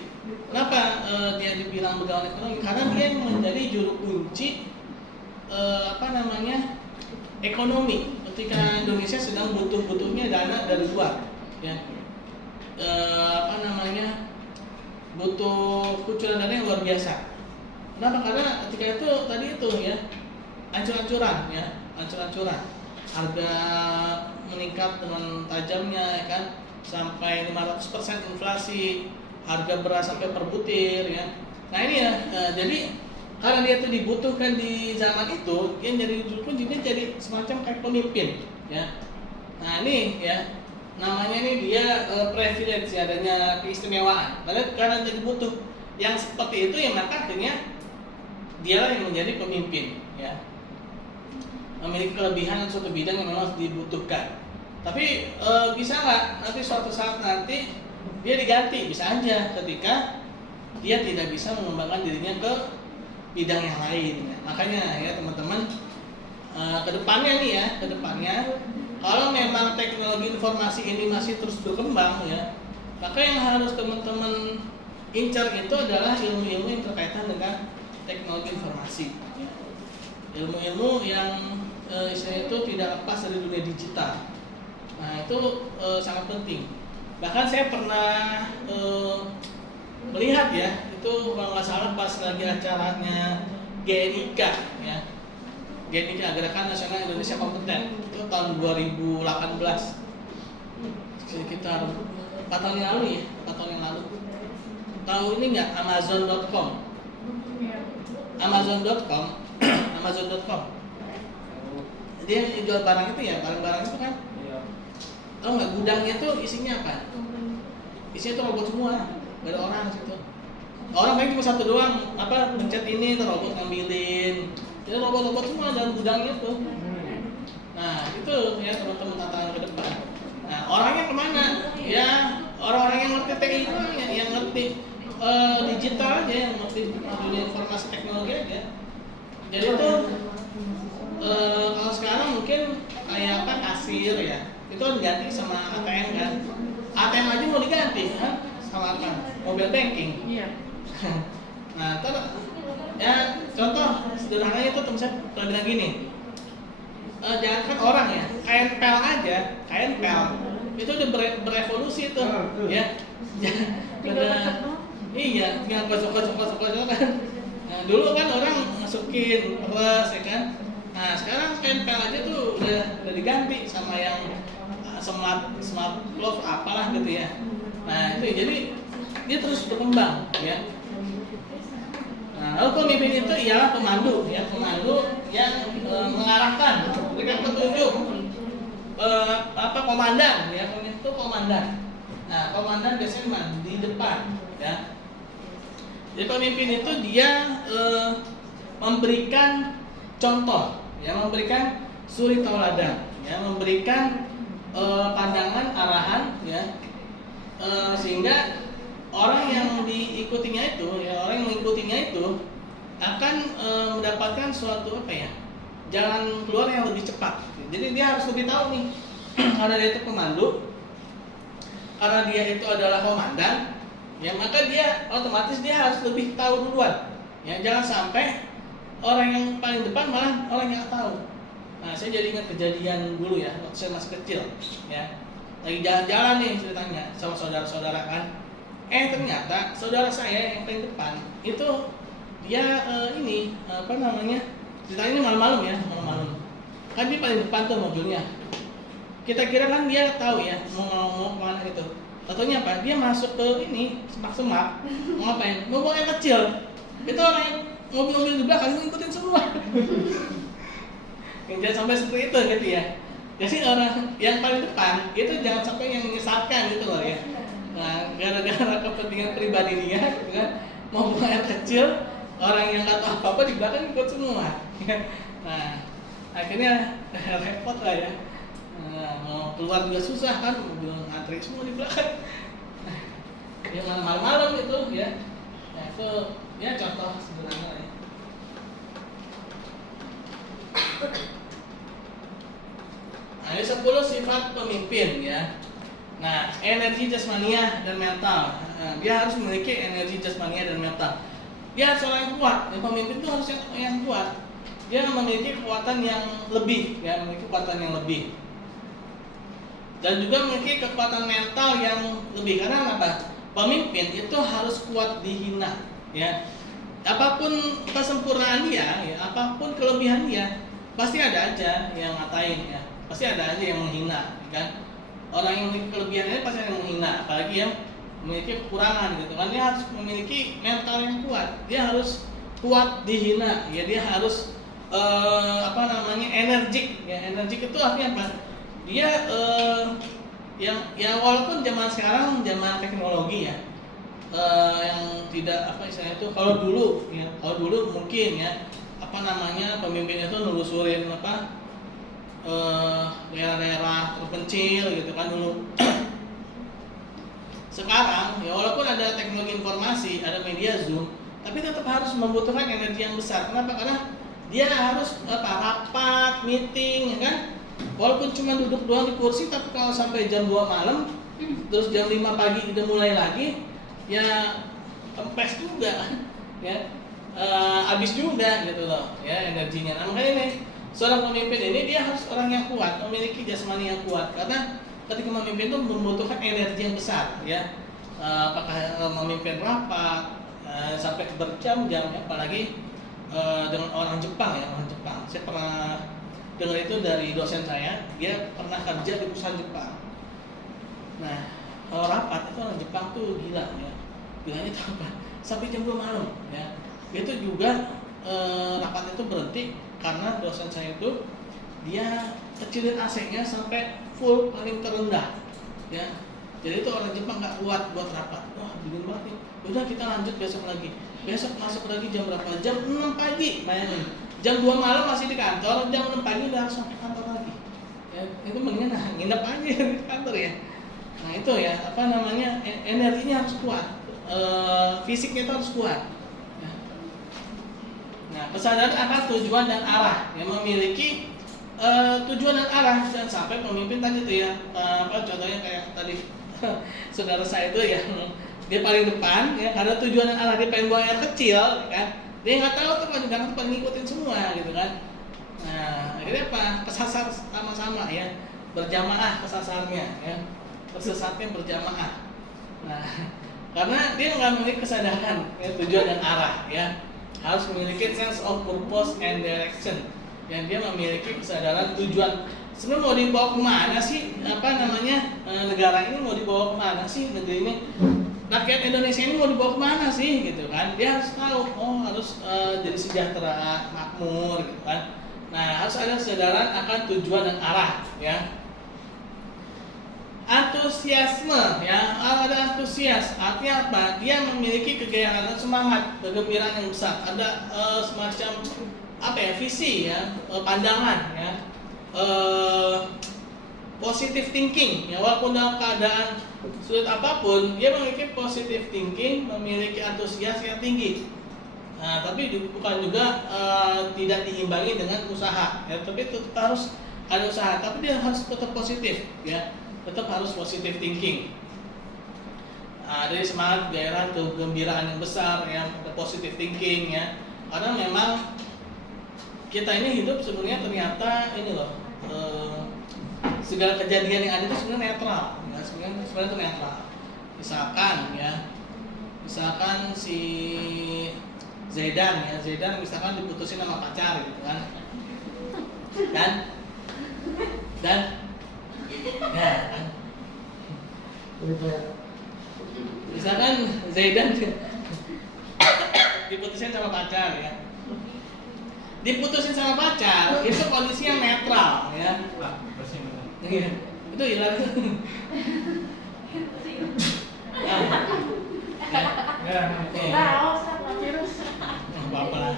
Kenapa dia dibilang begawan ekonomi? Karena dia yang menjadi juru kunci ekonomi ketika Indonesia sedang butuhnya dana dari luar, ya. Butuh kucuran dana yang luar biasa. Kenapa? Karena ketika itu tadi itu ya, ancur-ancuran, harga meningkat dengan tajamnya, ya kan, sampai 500% inflasi, harga beras sampai per butir, ya. Nah ini ya, jadi karena dia itu dibutuhkan di zaman itu, dia jadi semacam kayak pemimpin, ya. Nah ini ya, namanya ini dia privilege ya, adanya keistimewaan. Karena jadi butuh yang seperti itu, ya maka akhirnya dialah yang menjadi pemimpin, ya. Memiliki kelebihan suatu bidang yang memang dibutuhkan. Tapi bisa nggak nanti suatu saat nanti dia diganti? Bisa aja ketika dia tidak bisa mengembangkan dirinya ke bidang yang lain. Makanya ya teman-teman, kedepannya kalau memang teknologi informasi ini masih terus berkembang ya, maka yang harus teman-teman incar itu adalah ilmu-ilmu yang berkaitan dengan teknologi informasi. Ilmu-ilmu yang istilahnya itu tidak lepas dari dunia digital. Nah itu sangat penting. Bahkan saya pernah melihat ya, itu kalau nggak salah pas lagi acaranya GNIK ya, GNIK Gerakan Nasional Indonesia Kompeten, itu tahun 2018, sekitar 4 tahun yang lalu ya, 4 tahun yang lalu. Tahu ini nggak Amazon.com? Amazon.com dia jual barang itu ya, barang-barang itu kan. Tahu nggak gudangnya tuh isinya apa? Isinya tuh robot semua, nggak ada orang di situ. Orang paling cuma satu doang, pencet ini tuh robot ngambilin. Jadi robot-robot semua dalam gudangnya tuh. Nah itu ya teman-teman tantangan ke depan. Nah orangnya kemana? Ya orang-orang yang ngerti TI doang, yang ngerti digital aja, yang ngerti dunia informasi teknologi aja. Jadi itu kalau sekarang mungkin kayak kasir ya, itu kan diganti sama ATM kan. ATM aja mau diganti kan sama mobile banking. Iya. Nah, ya contoh sederhananya itu teman saya pernah bilang gini. Jangan kan orang ya, KNPL aja, itu udah berevolusi tuh, ya. Tinggal kocok kan. Nah, dulu kan orang masukin res ya kan. Nah, sekarang KNPL aja tuh udah diganti sama yang smart clock apalah gitu ya. Nah, itu jadi dia terus berkembang ya. Nah, lalu pemimpin itu ialah pemandu yang mengarahkan, memberikan petunjuk. Komandan ya, pemimpin itu komandan. Nah, komandan biasanya di depan ya. Jadi pemimpin itu dia memberikan contoh, ya, memberikan suri tauladan, ya, memberikan pandangan arahan, ya, sehingga orang yang orang yang mengikutinya itu akan mendapatkan suatu jalan keluar yang lebih cepat. Jadi dia harus lebih tahu nih, karena dia itu pemandu, karena dia itu adalah komandan, ya maka dia otomatis dia harus lebih tahu duluan. Ya jangan sampai orang yang paling depan malah orang yang tahu. Nah, saya jadi ingat kejadian dulu ya, waktu saya masih kecil, ya lagi jalan-jalan nih ceritanya sama saudara-saudara kan. Ternyata saudara saya yang paling depan itu dia ini apa namanya, ceritanya ini malam-malam ya, malam-malam. Kan dia paling depan tuh mobilnya. Kita kira kan dia tahu ya mau kemana gitu. Tentunya apa? Dia masuk ke ini semak-semak, mau ngapain? Mau buang yang kecil. Itu orang yang mobil-mobil di belakang ngikutin semua. Yang jangan sampai seperti itu gitu ya. Jadi orang yang paling depan itu jangan sampai yang menyesatkan gitu loh ya. Nah, gara-gara kepentingan pribadi dia, gitu kan, mau buang air kecil, orang yang nggak tahu apa-apa di belakang ikut semua. Nah, akhirnya repot lah ya. Nah, mau keluar juga susah kan, mobil ngantri semua di belakang. Nah, yang malam-malam itu ya, nah, itu ya contoh sederhana ya. Nah, ini 10 sifat pemimpin ya. Nah, energi jasmania dan mental. Nah, dia harus memiliki energi jasmania dan mental. Dia harus orang yang kuat. Yang pemimpin itu harus yang kuat. Dia memiliki kekuatan yang lebih, ya, memiliki kekuatan yang lebih. Dan juga memiliki kekuatan mental yang lebih. Karena apa? Pemimpin itu harus kuat dihina, ya. Apapun kesempurnaan dia, ya, apapun kelebihan dia, pasti ada aja yang ngatain, ya. Pasti ada aja yang menghina, kan? Orang yang memiliki kelebihan ini pasti ada yang menghina, apalagi yang memiliki kekurangan gitu kan. Dia harus memiliki mental yang kuat. Dia harus kuat dihina, ya. Dia harus energik, ya. Energik itu artinya apa? Dia yang walaupun zaman sekarang zaman teknologi ya, yang tidak apa istilahnya itu, kalau dulu mungkin ya pemimpin itu nelusurin daerah-daerah terpencil gitu kan dulu. Sekarang ya walaupun ada teknologi informasi, ada media Zoom, tapi tetap harus membutuhkan energi yang besar. Kenapa? Karena dia harus rapat, meeting, ya kan? Walaupun cuma duduk doang di kursi, tapi kalau sampai jam 2 malam, terus jam 5 pagi udah mulai lagi, ya kempes juga, ya habis juga gitu loh, ya energinya. Nah, makanya nih seorang pemimpin ini dia harus orang yang kuat, memiliki jasmani yang kuat, karena ketika memimpin itu membutuhkan energi yang besar, ya. Apakah memimpin rapat sampai berjam-jam, apalagi dengan orang Jepang ya, orang Jepang. Saya pernah dengar itu dari dosen saya, dia pernah kerja di perusahaan Jepang. Nah, kalau rapat itu orang Jepang tuh gila ya, gilanya tuh apa? Sampai jam 2 malam, ya. Itu juga rapat itu berhenti karena dosen saya itu dia kecilin AC-nya sampai full paling terendah, ya. Jadi itu orang Jepang nggak kuat buat rapat. Wah, dingin banget nih. Udah kita lanjut besok lagi. Besok masuk lagi jam berapa? Jam 6 pagi, bayangin. Jam 2 malam masih di kantor, jam 6 pagi udah harus sampai kantor lagi. Ya, itu mendingan nginep aja di kantor ya. Nah itu ya, energinya harus kuat, fisiknya itu harus kuat. Nah, kesadaran akan tujuan dan arah, yang memiliki tujuan dan arah, dan sampai pemimpin tadi tuh ya, contohnya kayak tadi saudara saya itu ya, dia paling depan ya, karena tujuan dan arah dia pengen buang air kecil, kan? Dia nggak tahu tuh kan, karena tuh pengen ngikutin semua gitu kan. Nah, akhirnya apa? Kesasar sama-sama ya, berjamaah kesasarnya ya, tersesatnya berjamaah. Nah, karena dia nggak memiliki kesadaran ya, tujuan dan arah ya. Harus memiliki sense of purpose and direction, yang dia memiliki kesadaran tujuan. Sebenarnya mau dibawa kemana sih? Negara ini mau dibawa kemana sih? Negeri ini, rakyat Indonesia ini mau dibawa kemana sih? Gitu kan? Dia harus tahu. Oh, harus jadi sejahtera, makmur, gitu kan? Nah, harus ada kesadaran akan tujuan dan arah, ya. Antusiasme, ya, ada antusias, artinya apa? Dia memiliki kegairahan dan semangat, kegembiraan yang besar. Ada semacam visi, ya, pandangan, ya, positive thinking, ya, walaupun dalam keadaan sulit apapun, dia memiliki positive thinking, memiliki antusias yang tinggi. Nah, tapi bukan juga tidak diimbangi dengan usaha, ya. Tapi tetap harus ada usaha, tapi dia harus tetap positif, ya. Tetap harus positive thinking. Nah, dari semangat gairah kegembiraan yang besar, yang positive thinking, ya. Karena memang kita ini hidup sebenarnya ternyata ini loh, segala kejadian yang ada itu sebenarnya netral, ya. Sebenarnya itu netral. Misalkan si Zaidan misalkan diputusin sama pacar gitu kan. Dan ya kan. Misalkan Zaidan diputusin sama pacar ya. Diputusin sama pacar itu kondisi yang netral ya. Iya. Itu hilang. Apa-apa lah.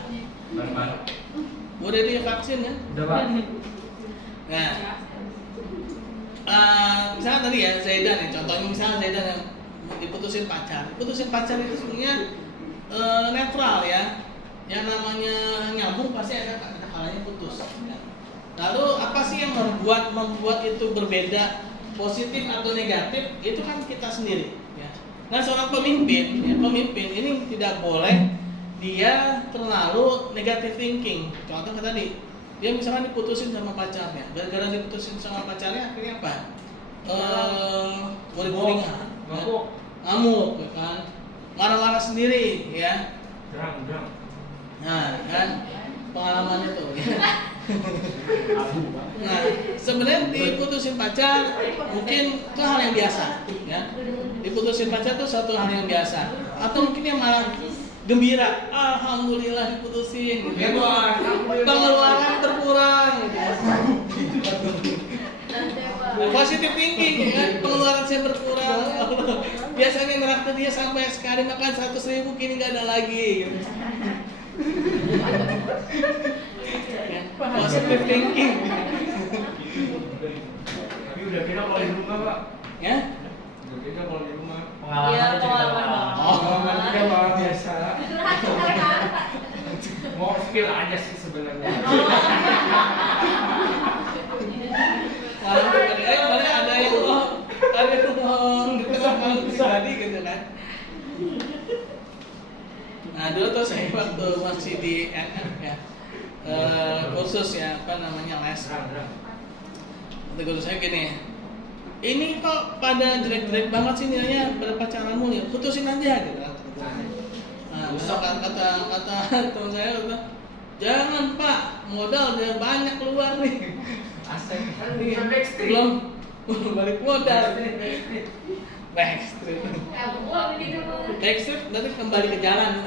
Udah divaksin ya? Udah, Pak. Nah, misalnya tadi ya Zaidan ya, contohnya misalnya Zaidan yang diputusin pacar itu sebenarnya netral ya. Yang namanya nyambung pasti ada kalanya putus. Ya. Lalu apa sih yang membuat itu berbeda, positif atau negatif? Itu kan kita sendiri. Ya. Nah, seorang pemimpin ini tidak boleh dia terlalu negative thinking. Contohnya tadi, dia misalkan diputusin sama pacarnya. Gara-gara diputusin sama pacarnya akhirnya apa? Boring-boringan, ngamuk, ya kan? Marah-marah sendiri, ya. Gerang. Nah, kan pengalaman itu. Ya. Nah, sebenarnya diputusin pacar mungkin itu hal yang biasa, ya. Diputusin pacar itu suatu hal yang biasa. Atau mungkin yang malah gembira, alhamdulillah diputusin, gitu. Pengeluaran berkurang, gitu. Positive thinking, ya kan? Pengeluaran saya berkurang. Biasanya ngeraktir dia sampai sekali makan 100.000, kini nggak ada lagi. Gitu. Positive thinking. Tapi udah kira kalau di rumah, Pak. Ya? Udah kira kalau di rumah. Iya, pengalaman. Pengalaman kita luar biasa. Curhat. Mau spill aja sih sebenarnya. Boleh ada yang di tengah pribadi gitu kan. Nah, dulu tuh saya waktu masih di NF ya, kursus ya, apa namanya, les. Kata guru saya gini, ini kok pada jelek-jelek banget sih nilainya pada pacaranmu ya, putusin aja gitu kan. Nah, besok kata teman saya, jangan Pak, modal udah banyak keluar nih. Asik. Belum balik modal. Backstreet. Backstreet berarti kembali ke jalan.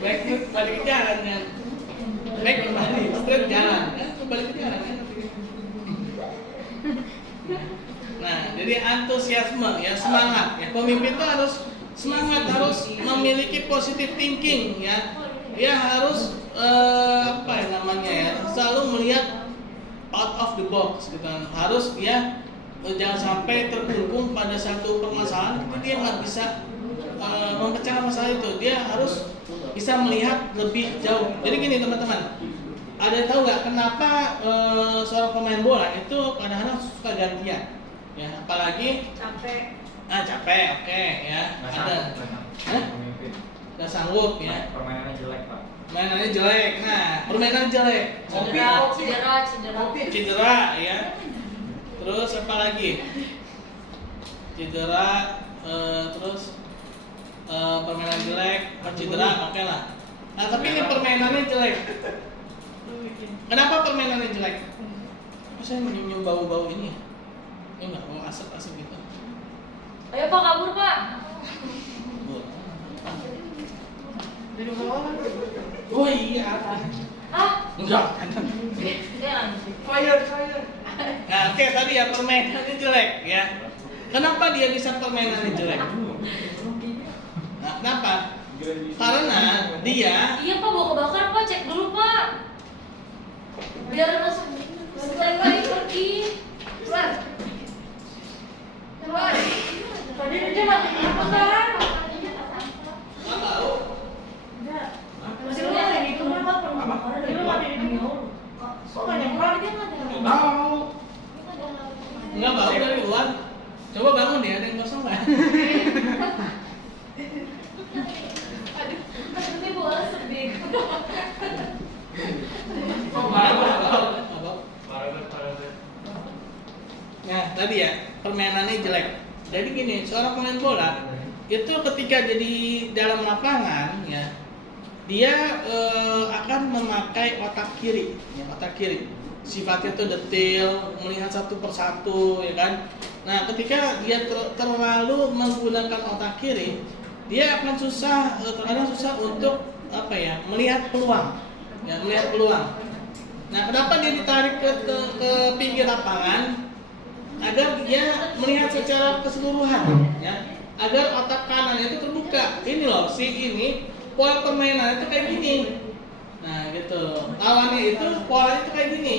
Backstreet balik ke jalan kan. Back kembali, street jalan. Kembali ke jalan kan. Nah, jadi antusiasme ya, semangat ya. Pemimpin itu harus semangat, harus memiliki positive thinking ya. Dia harus apa ya namanya ya, selalu melihat out of the box gitu kan. Harus dia jangan sampai terkungkung pada satu permasalahan itu dia nggak bisa memecahkan masalah itu. Dia harus bisa melihat lebih jauh. Jadi gini teman-teman, ada yang tahu nggak kenapa seorang pemain bola itu kadang-kadang suka gantian ya, apalagi Capek. capek, oke ya, ada nggak sanggup ya, Permainannya jelek, Pak. mainannya jelek. Nah, permainan jelek, cedera ya. Terus apa lagi? Cedera, terus permainan jelek, cedera, oke lah. Nah, tapi ini permainannya jelek. Kenapa permainannya jelek? Kok saya menyium bau-bau ini? Ini nggak mau asap-asap gitu. Ayo Pak, kabur Pak. Jadi bawah kan? Oh iya. Enggak. Fire. Nah, oke tadi ya permainannya jelek ya. Kenapa dia bisa permainannya jelek? Nah, kenapa? Karena dia Iya Pak, bawa kebakar Pak, cek dulu Pak. Biar langsung sebentar lagi pergi. Keluar. tadi ya permainannya jelek. Jadi gini, seorang pemain bola itu ketika jadi dalam lapangan ya, dia akan memakai otak kiri, ya, otak kiri. Sifatnya tuh detail, melihat satu persatu, ya kan. Nah, ketika dia terlalu menggunakan otak kiri, dia akan terkadang susah untuk apa ya, melihat peluang, ya, melihat peluang. Nah, kenapa dia ditarik ke pinggir lapangan? Agar dia melihat secara keseluruhan, ya, agar otak kanan itu terbuka. Ini loh, si ini pola permainan itu kayak gini. Nah, gitu. Lawannya itu polanya itu kayak gini.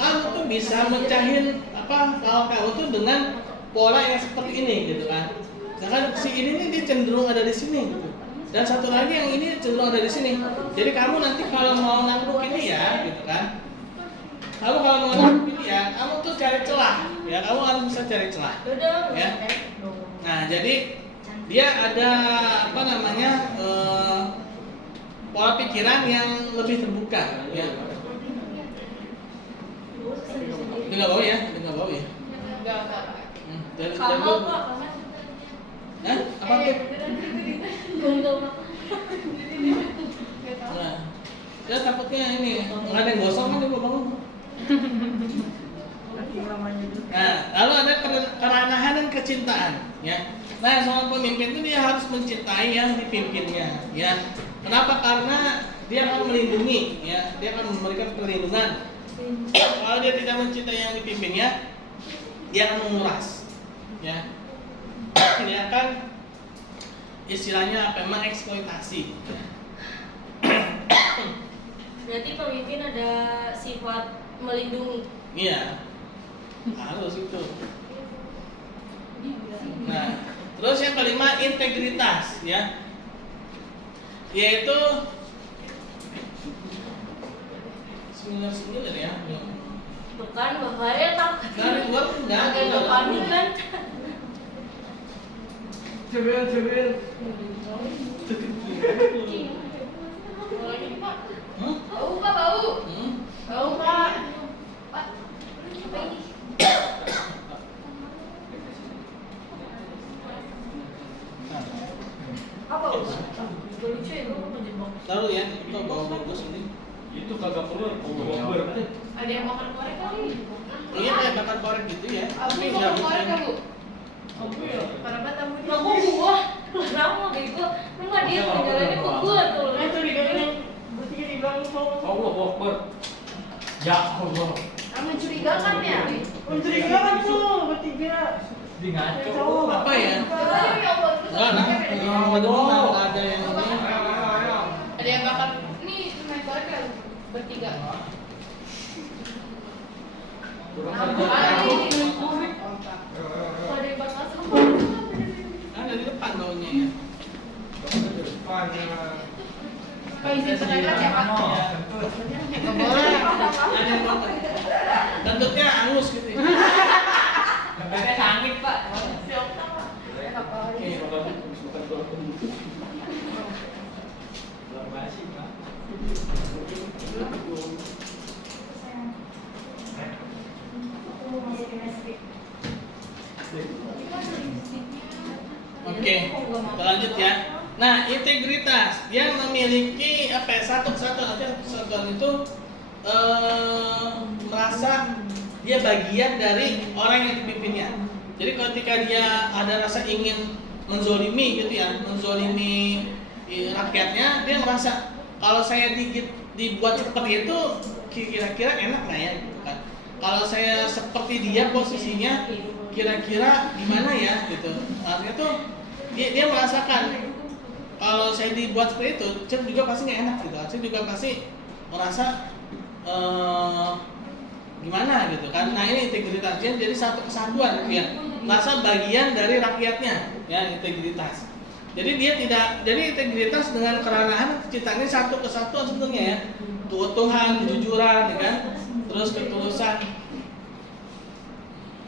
Kamu tuh bisa mecahin apa kalau kamu tuh dengan pola yang seperti ini, gitu kan. Misalkan si ini nih dia cenderung ada di sini, gitu. Dan satu lagi yang ini cenderung ada di sini. Jadi kamu nanti kalau mau nangkep ini ya, gitu kan. Kamu kalau mau nangkep ini ya, kamu tuh cari celah, ya. Kamu harus bisa cari celah, ya. Nah, jadi dia ada apa namanya pola pikiran yang lebih terbuka, ya. Ini nggak bau ya? Ini nggak bau ya? Dari Kamu Pak, Hah? Apa tuh? Gonggong. Nah, ya takutnya ini nggak ada yang gosong kan dia bangun. Nah, lalu ada keranahan dan kecintaan, ya. Nah, seorang pemimpin itu dia harus mencintai yang dipimpinnya, ya. Kenapa? Karena dia akan melindungi, ya. Dia akan memberikan perlindungan. Kalau dia tidak mencintai yang dipimpinnya, dia akan menguras, ya. Dia akan istilahnya apa? Mengeksploitasi. Berarti pemimpin ada sifat melindungi. Iya, harus itu. Nah, terus yang kelima integritas, ya, yaitu similar ya. Bukan Bapak Ariel tak. Dari luar enggak. Agak panik kan? Cebel. Bau Pak, bau. Bau Pak. Pak. Apa ini? Apa bau? Lucu ya, gue mau jebak. Tahu ya, itu bau bagus ini. Itu kagak perlu over. Ada yang makan korek kali? Iya kayak bakar korek gitu ya. Abu Tapi makan nggak korek bikin. kan Bu? Abu ya? Kenapa tamu dia? Lah kok gua? Kenapa bego? Memang dia penjalannya ke gua tuh. Nah itu di belakang bertiga di belakang Allah Akbar. Ya Allah. Mencurigakan ya? mencurigakan tuh bertiga. Di ngaco. Apa ya? Ya Allah, terus Enggak, nah, nggak ada yang ini. Ada yang bakar ini main korek kan bertiga. ada yang bakal sama. Ada di depan baunya ya. Pak izin terdekat ya Pak? Nggak boleh. Ada yang bakar. Bentuknya angus gitu. Ya. Bentuknya sangit, Pak. Oke, kita lanjut ya. Nah, integritas dia memiliki apa ya, satu kesatuan. Artinya kesatuan itu merasa dia bagian dari orang yang dipimpinnya. Jadi ketika dia ada rasa ingin menzolimi gitu ya, menzolimi rakyatnya, dia merasa kalau saya dibuat seperti itu kira-kira enak nggak ya? Kan? Kalau saya seperti dia posisinya kira-kira gimana ya gitu. Artinya tuh dia merasakan kalau saya dibuat seperti itu, saya juga pasti nggak enak gitu. Saya juga pasti merasa gimana gitu kan. Nah ini integritasnya jadi satu kesatuan gitu ya. Merasa bagian dari rakyatnya ya, integritas. Jadi dia tidak, jadi integritas dengan keranahan kecintaan ini satu kesatuan sebenarnya ya. Keutuhan, kejujuran ya kan. Terus ketulusan.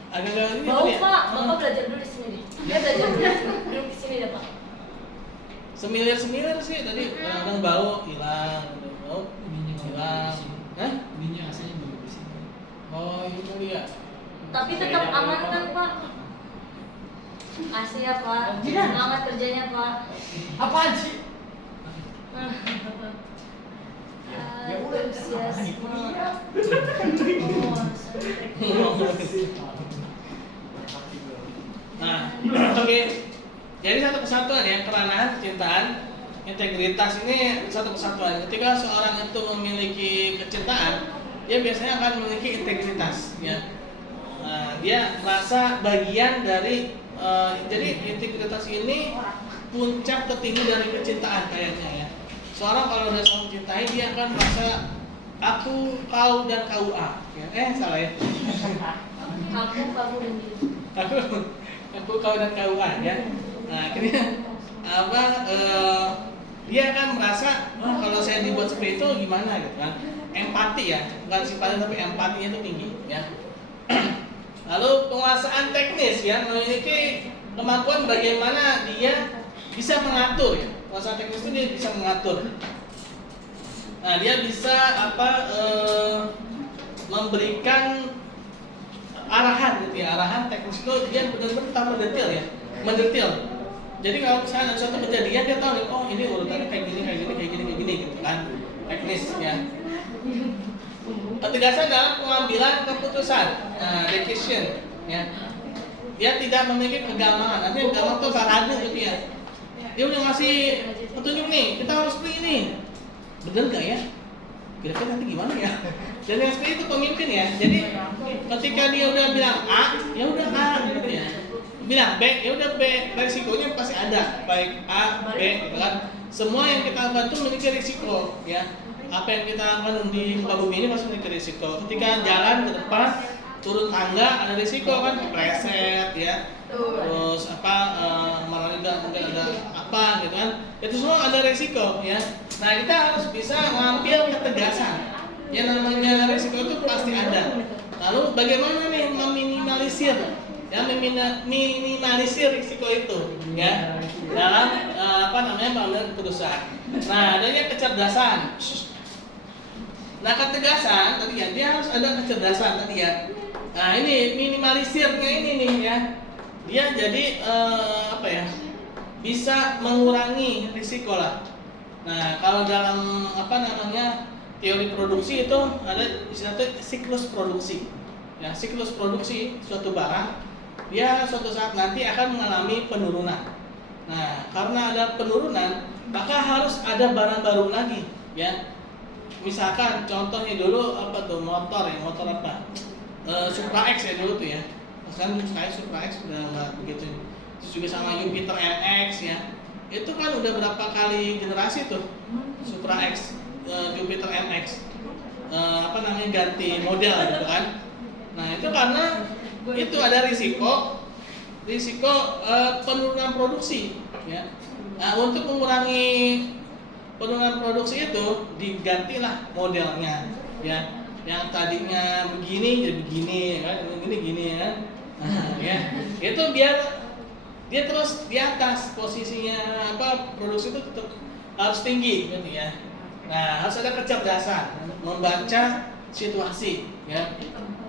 Agak-agak ini Bau ya. Pak, Bapak belajar dulu di sini deh. Dia belajar dulu di sini deh Pak. Semilir sih tadi kadang bau hilang, bau hilang. Hah? Ininya aslinya baru di sini. Oh itu kali ya. Tapi tetap aman kan Pak? Kasih ya Pak, semangat kerjanya Pak. Apaan sih? Ya udah Nah, oke. Jadi satu kesatuan ya, keranahan, kecintaan, integritas ini satu kesatuan. Ketika seorang itu memiliki kecintaan, dia biasanya akan memiliki integritas, ya. Nah, dia merasa bagian dari, jadi integritas ini puncak tertinggi dari kecintaan kayaknya ya. Seorang kalau udah saling mencintai, dia akan merasa aku, kau, dan KUA. Ya. Salah ya. Aku kamu dan dia. Aku, kau, dan KUA ya. Nah, akhirnya apa? Dia akan merasa, kalau saya dibuat seperti itu gimana gitu kan? Empati ya, bukan sifatnya tapi empatinya itu tinggi ya. Lalu penguasaan teknis ya, memiliki kemampuan bagaimana dia bisa mengatur ya. Penguasaan teknis itu dia bisa mengatur. Nah, dia bisa memberikan arahan gitu ya. Arahan teknis itu dia benar-benar mendetail ya, mendetail. Jadi kalau misalnya ada suatu kejadian dia tahu nih, oh ini urutannya kayak gini gitu kan. Teknis ya. Ketegasan dalam pengambilan keputusan, decision ya. Dia tidak memiliki kegamangan. Artinya gampang tuh ragu gitu ya. Dia udah ngasih petunjuk nih, kita harus pilih ini. Bener gak ya? Kira-kira nanti gimana ya? Dan yang seperti itu pemimpin ya. Jadi ketika dia udah bilang A, ya udah A gitu ya. Bilang B, ya udah B. Risikonya pasti ada, baik A, B, gitu kan. Semua yang kita lakukan itu memiliki risiko ya. Apa yang kita lakukan di muka bumi ini pasti memiliki risiko. Ketika jalan ke depan, turun tangga ada risiko kan, kepleset ya. Terus malah enggak ada apa gitu kan. Itu semua ada risiko ya. Nah, kita harus bisa mengambil ketegasan. Yang namanya risiko itu pasti ada. Lalu bagaimana nih meminimalisir ya, minimalisir risiko itu ya dalam pengambilan keputusan. Nah, adanya kecerdasan. Nah, ketegasan tadi ya, dia harus ada kecerdasan tadi ya. Nah, ini minimalisirnya ini nih ya. Dia jadi bisa mengurangi risiko lah. Nah, kalau dalam teori produksi itu ada istilah siklus produksi. Ya, siklus produksi suatu barang dia suatu saat nanti akan mengalami penurunan. Nah, karena ada penurunan, maka harus ada barang baru lagi, ya. Misalkan contohnya dulu motor apa? Supra X ya dulu tuh ya. Sekarang kayak Supra X udah nggak begitu. Terus juga sama Jupiter MX ya. Itu kan udah berapa kali generasi tuh Supra X, Jupiter MX. Ganti model gitu kan. Nah, itu karena itu ada risiko penurunan produksi ya. Nah, untuk mengurangi penurunan produksi itu digantilah modelnya ya. Yang tadinya begini jadi begini kan, gini ya. Nah, ya. Itu biar dia terus di atas posisinya produksi itu tetap harus tinggi gitu ya. Nah, harus ada kecerdasan membaca situasi ya.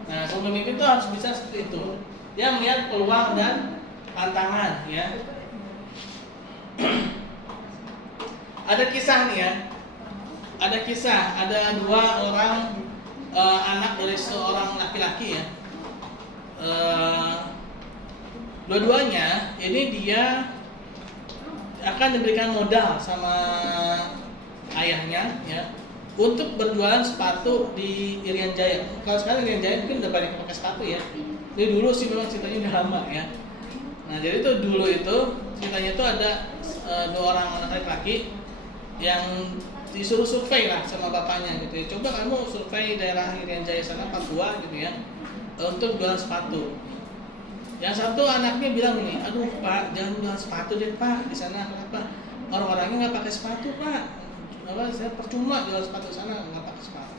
Nah, seorang pemimpin itu harus bisa seperti itu. Dia melihat peluang dan tantangan ya. Ada kisah nih ya. Ada dua orang anak dari seorang laki-laki ya. Dua-duanya ini dia akan diberikan modal sama ayahnya ya untuk berjualan sepatu di Irian Jaya. Kalau sekarang Irian Jaya mungkin udah banyak yang pakai sepatu ya. Ini dulu sih memang ceritanya udah lama ya. Nah, jadi itu dulu itu ceritanya itu ada dua orang anak laki-laki yang disuruh survei lah sama bapaknya gitu ya. Coba kamu survei daerah Irian Jaya sana, Papua gitu ya, untuk jualan sepatu. Yang satu anaknya bilang nih, aduh Pak, jangan jualan sepatu deh Pak di sana. Kenapa? Orang-orangnya nggak pakai sepatu Pak. Saya percuma jual sepatu sana, nggak pakai sepatu.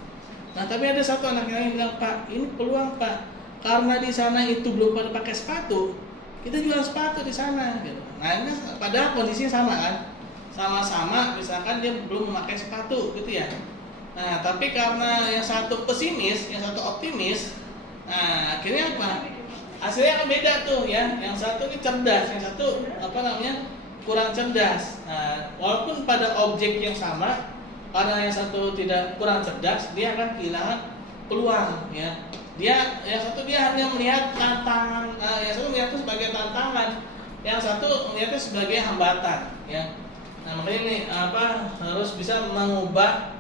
Nah, tapi ada satu anaknya yang bilang, Pak, ini peluang Pak, karena di sana itu belum pada pakai sepatu, kita jual sepatu di sana gitu. Nah, ini padahal kondisinya sama kan, sama-sama misalkan dia belum memakai sepatu gitu ya. Nah, tapi karena yang satu pesimis, yang satu optimis, nah akhirnya apa? hasilnya kan beda tuh ya. Yang satu ini cerdas, yang satu kurang cerdas. Nah, walaupun pada objek yang sama, karena yang satu tidak kurang cerdas, dia akan kehilangan peluang ya. Yang satu hanya melihat tantangan, yang satu melihat itu sebagai tantangan, yang satu melihatnya sebagai hambatan ya. Nah, makanya ini harus bisa mengubah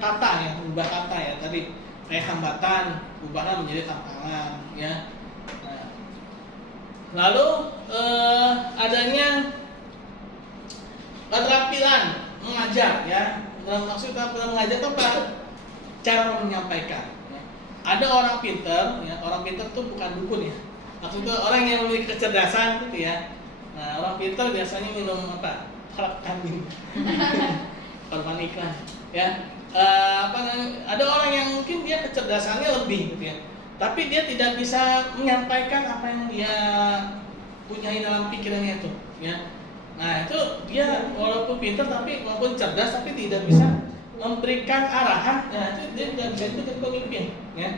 kata ya, ubah kata ya tadi kayak hambatan, ubahnya menjadi tantangan ya. Nah, lalu adanya keterampilan mengajar ya. Maksud keterampilan mengajar itu apa? Cara menyampaikan. Ya. Ada orang pinter, ya. Orang pinter itu bukan dukun ya. Maksudnya orang yang memiliki kecerdasan gitu ya. Nah, orang pinter biasanya minum apa? Halak kambing. Korban iklan ya. Ada orang yang mungkin dia kecerdasannya lebih gitu ya, tapi dia tidak bisa menyampaikan apa yang dia punyai dalam pikirannya itu ya. Nah itu dia walaupun pintar tapi walaupun cerdas tapi tidak bisa memberikan arahan. Nah itu dia tidak bisa jadi pemimpin ya.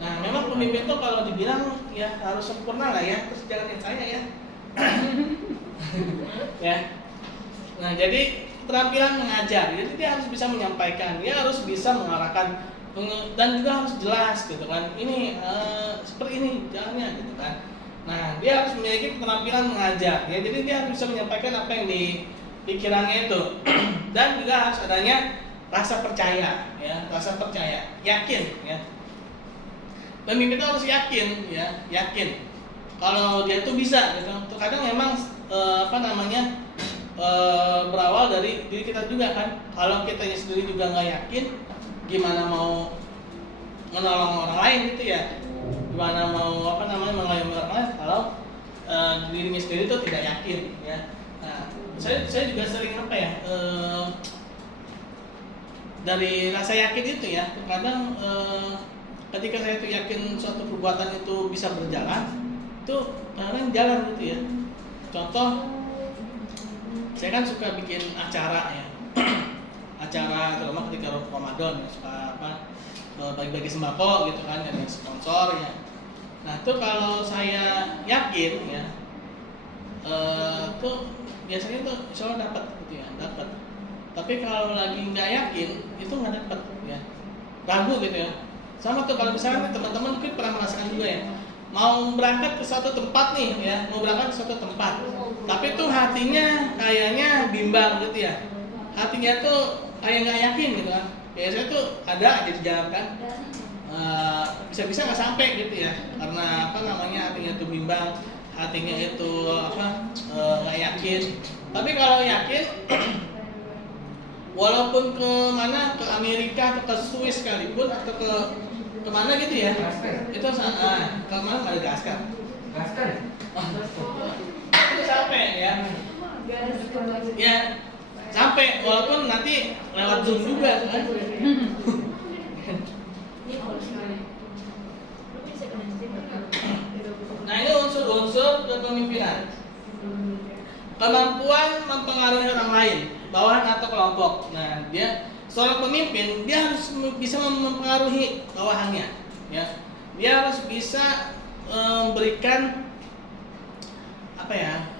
Nah memang pemimpin itu kalau dibilang ya harus sempurna lah ya, terus jangan yang saya ya. Ya. Nah jadi keterampilan mengajar, jadi dia harus bisa menyampaikan, dia harus bisa mengarahkan dan juga harus jelas gitu kan. Ini seperti ini jalannya gitu kan. Nah dia harus memiliki keterampilan mengajar, ya jadi dia harus bisa menyampaikan apa yang di pikirannya itu dan juga harus adanya rasa percaya, ya rasa percaya, yakin ya. Pemimpin itu harus yakin, ya yakin kalau dia tuh bisa gitu. Terkadang memang berawal dari diri kita juga kan. Kalau kitanya sendiri juga nggak yakin, gimana mau menolong orang lain gitu ya? Gimana mau mengayomi orang lain kalau dirinya sendiri itu tidak yakin ya? Nah, saya juga sering dari rasa yakin itu ya. Terkadang ketika saya tuh yakin suatu perbuatan itu bisa berjalan, itu kadang jalan gitu ya. Contoh, saya kan suka bikin acara ya, acara terutama ketika Ramadan ya, suka bagi-bagi sembako gitu kan, ada sponsor ya. Nah itu kalau saya yakin ya, tuh biasanya tuh insya Allah dapat gitu ya, dapat. Tapi kalau lagi nggak yakin itu nggak dapat ya, ragu gitu ya. Sama tuh kalau misalnya teman-teman mungkin pernah merasakan juga ya, mau berangkat ke suatu tempat nih ya, mau berangkat ke suatu tempat, tapi tuh hatinya kayaknya bimbang gitu ya, hatinya tuh kayak nggak yakin gitu kan. Biasanya tuh ada aja di jalan kan, bisa-bisa nggak sampai gitu ya, karena hatinya tuh bimbang, hatinya itu nggak yakin. Tapi kalau yakin, walaupun ke mana, ke Amerika atau ke Swiss sekalipun atau ke kemana gitu ya, itu ke mana Madagaskar. Itu sampai ya. Ya, sampai walaupun nanti lewat Zoom juga kan. Nah, ini unsur-unsur kepemimpinan. Kemampuan mempengaruhi orang lain, bawahan atau kelompok. Nah, seorang pemimpin dia harus bisa mempengaruhi bawahannya, ya. Dia harus bisa memberikan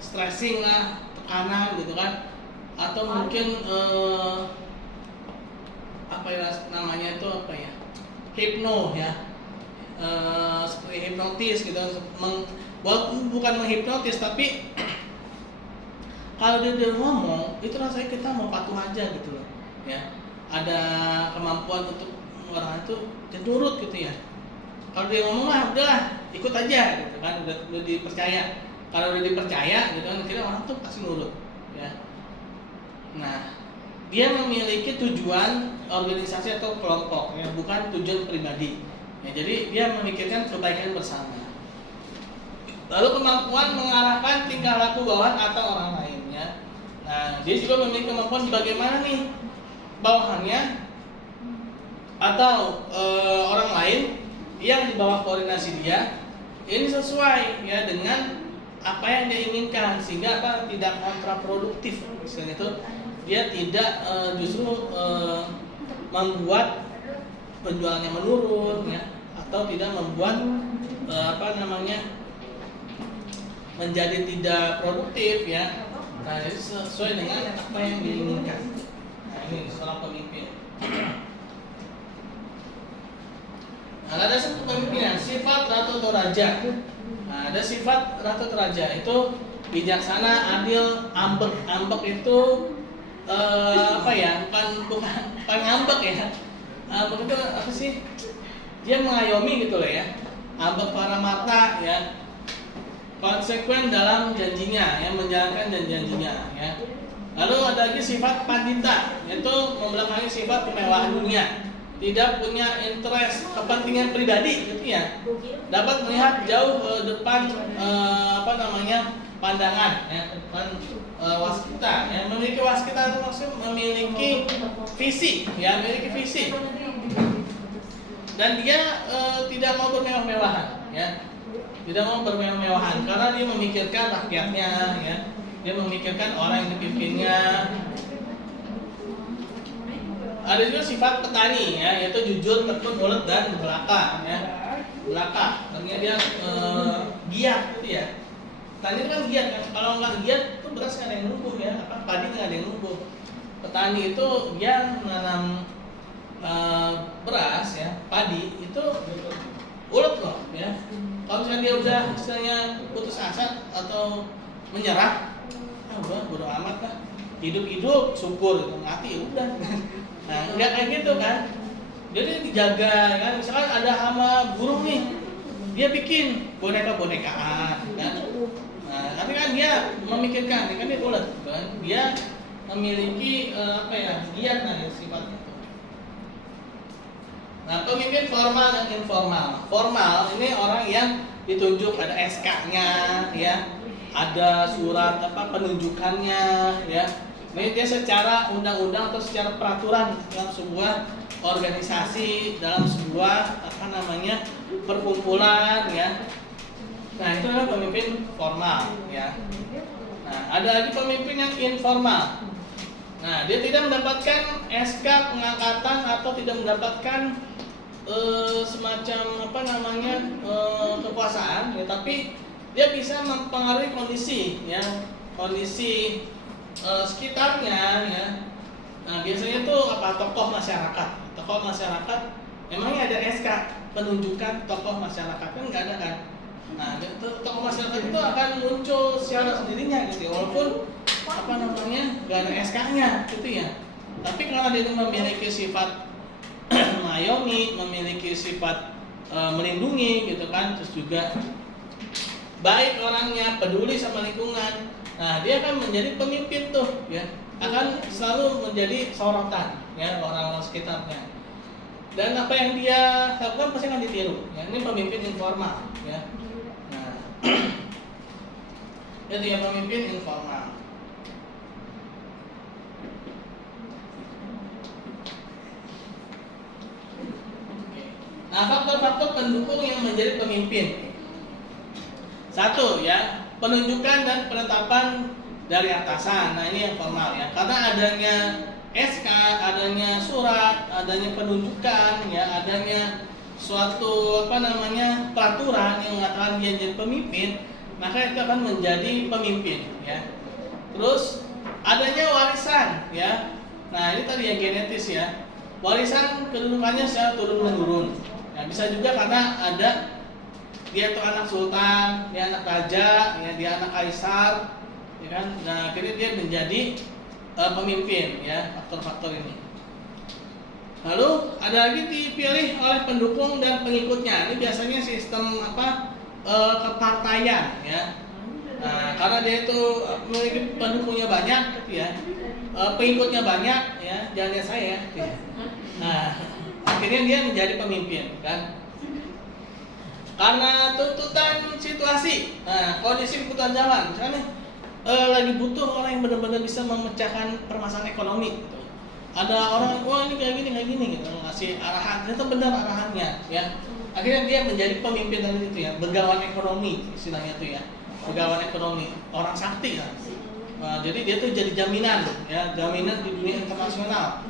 stressing lah, tekanan gitu kan, atau mungkin hipno ya, seperti hipnotis gitu, bukan menghipnotis tapi kalau dia ngomong itu rasanya kita mau patuh aja gitu loh ya. Ada kemampuan untuk orang itu dia nurut gitu ya. Kalau dia ngomong udahlah ikut aja gitu kan, udah dipercaya. Kalau udah dipercaya gitu kan, kira orang tuh pasti nurut ya. Nah, dia memiliki tujuan organisasi atau kelompok ya, bukan tujuan pribadi ya. Jadi dia memikirkan kebaikan bersama. Lalu kemampuan mengarahkan tingkah laku bawahan atau orang lain ya. Nah, dia juga memiliki kemampuan bagaimana nih bawahannya atau orang lain yang di bawah koordinasi dia ini sesuai ya dengan apa yang dia inginkan, sehingga tidak kontraproduktif. Misalnya itu dia tidak justru membuat penjualannya menurun ya, atau tidak membuat menjadi tidak produktif ya. Nah, ini sesuai dengan apa yang diinginkan. Nah, ini seorang pemimpin. Nah, ada satu pemimpin sifat ratu atau raja. Nah, ada sifat ratu atau raja itu bijaksana, adil, ambek. Ambek itu bukan ngambek ya. Ambek itu apa sih? Dia mengayomi gitu loh ya. Ambek para marta ya. Konsekuen dalam janjinya, yang menjalankan janjinya ya. Lalu ada lagi sifat pandita, yaitu membelakangi sifat kemewahan dunia, tidak punya interest kepentingan pribadi gitu ya. Dapat melihat jauh ke depan pandangan ya, depan waskita ya. Memiliki waskita itu maksudnya memiliki visi ya, memiliki visi. Dan dia tidak mau bermewah-mewahan ya. Tidak mau bermewah-mewahan karena dia memikirkan rakyatnya ya. Dia memikirkan orang yang dipimpinnya. Ada juga sifat petani ya, yaitu jujur, tekun, ulet dan belaka ya. Belaka, artinya dia giat gitu ya. Petani itu kan giat kan. Kalau nggak giat itu beras nggak ada yang numbuh ya, padi nggak ada yang numbuh. Petani itu dia menanam beras ya, padi itu ulet loh ya. Kalau misalnya dia udah misalnya putus asa atau menyerah, udah bodo amat lah, hidup syukur, mati udah. Nah nggak kayak gitu kan. Jadi dijaga kan. Misalkan ada hama burung nih, dia bikin boneka-bonekaan kan. Nah tapi kan dia memikirkan, kan dia ulet kan. Dia memiliki giat sifatnya. Nah, pemimpin formal dan informal. Formal ini orang yang ditunjuk, ada SK-nya, ya, ada surat penunjukannya, ya. Ini dia secara undang-undang atau secara peraturan dalam sebuah organisasi, dalam sebuah perkumpulan, ya. Nah, itu adalah pemimpin formal, ya. Nah, ada lagi pemimpin yang informal. Nah, dia tidak mendapatkan SK pengangkatan atau tidak mendapatkan kekuasaan ya, tapi dia bisa mempengaruhi kondisi ya, kondisi sekitarnya ya. Nah, biasanya itu tokoh masyarakat emangnya ada SK penunjukan tokoh masyarakat kan nggak ada kan. Nah, tokoh masyarakat itu akan muncul secara sendirinya gitu ya, walaupun nggak ada SK-nya gitu ya. Tapi karena dia memiliki sifat mengayomi, memiliki sifat melindungi gitu kan, terus juga baik orangnya, peduli sama lingkungan. Nah, dia akan menjadi pemimpin tuh ya, akan selalu menjadi sorotan ya orang-orang sekitarnya. Dan apa yang dia lakukan pasti akan ditiru. Ya, ini pemimpin informal ya. Nah, jadi dia pemimpin informal. Nah, faktor-faktor pendukung yang menjadi pemimpin. Satu ya, penunjukan dan penetapan dari atasan. Nah, ini yang formal ya. Karena adanya SK, adanya surat, adanya penunjukan ya, adanya suatu peraturan yang mengatakan dia jadi pemimpin, maka itu akan menjadi pemimpin ya. Terus adanya warisan ya. Nah, ini tadi yang genetis ya. Warisan kedudukannya secara turun-menurun. Nah, bisa juga karena ada dia itu anak sultan, dia anak raja, ya, dia anak kaisar, ya kan? Nah, akhirnya dia menjadi pemimpin, ya, faktor-faktor ini. Lalu ada lagi dipilih oleh pendukung dan pengikutnya. Ini biasanya sistem kepartaian, ya. Nah, karena dia itu memiliki pendukungnya banyak, gitu ya, pengikutnya banyak, ya, jangan lihat saya. Gitu ya. Nah, akhirnya dia menjadi pemimpin, kan? Karena tuntutan situasi, nah, kondisi kebutuhan zaman, misalnya lagi butuh orang yang benar-benar bisa memecahkan permasalahan ekonomi, gitu. Ada orang, wah ini kayak gini, gitu, ngasih arahan, ternyata benar arahannya, ya. Akhirnya dia menjadi pemimpin tadi itu ya, begawan ekonomi istilahnya itu ya, begawan ekonomi, orang sakti kan. Nah, jadi dia tuh jadi jaminan, ya, jaminan di dunia internasional.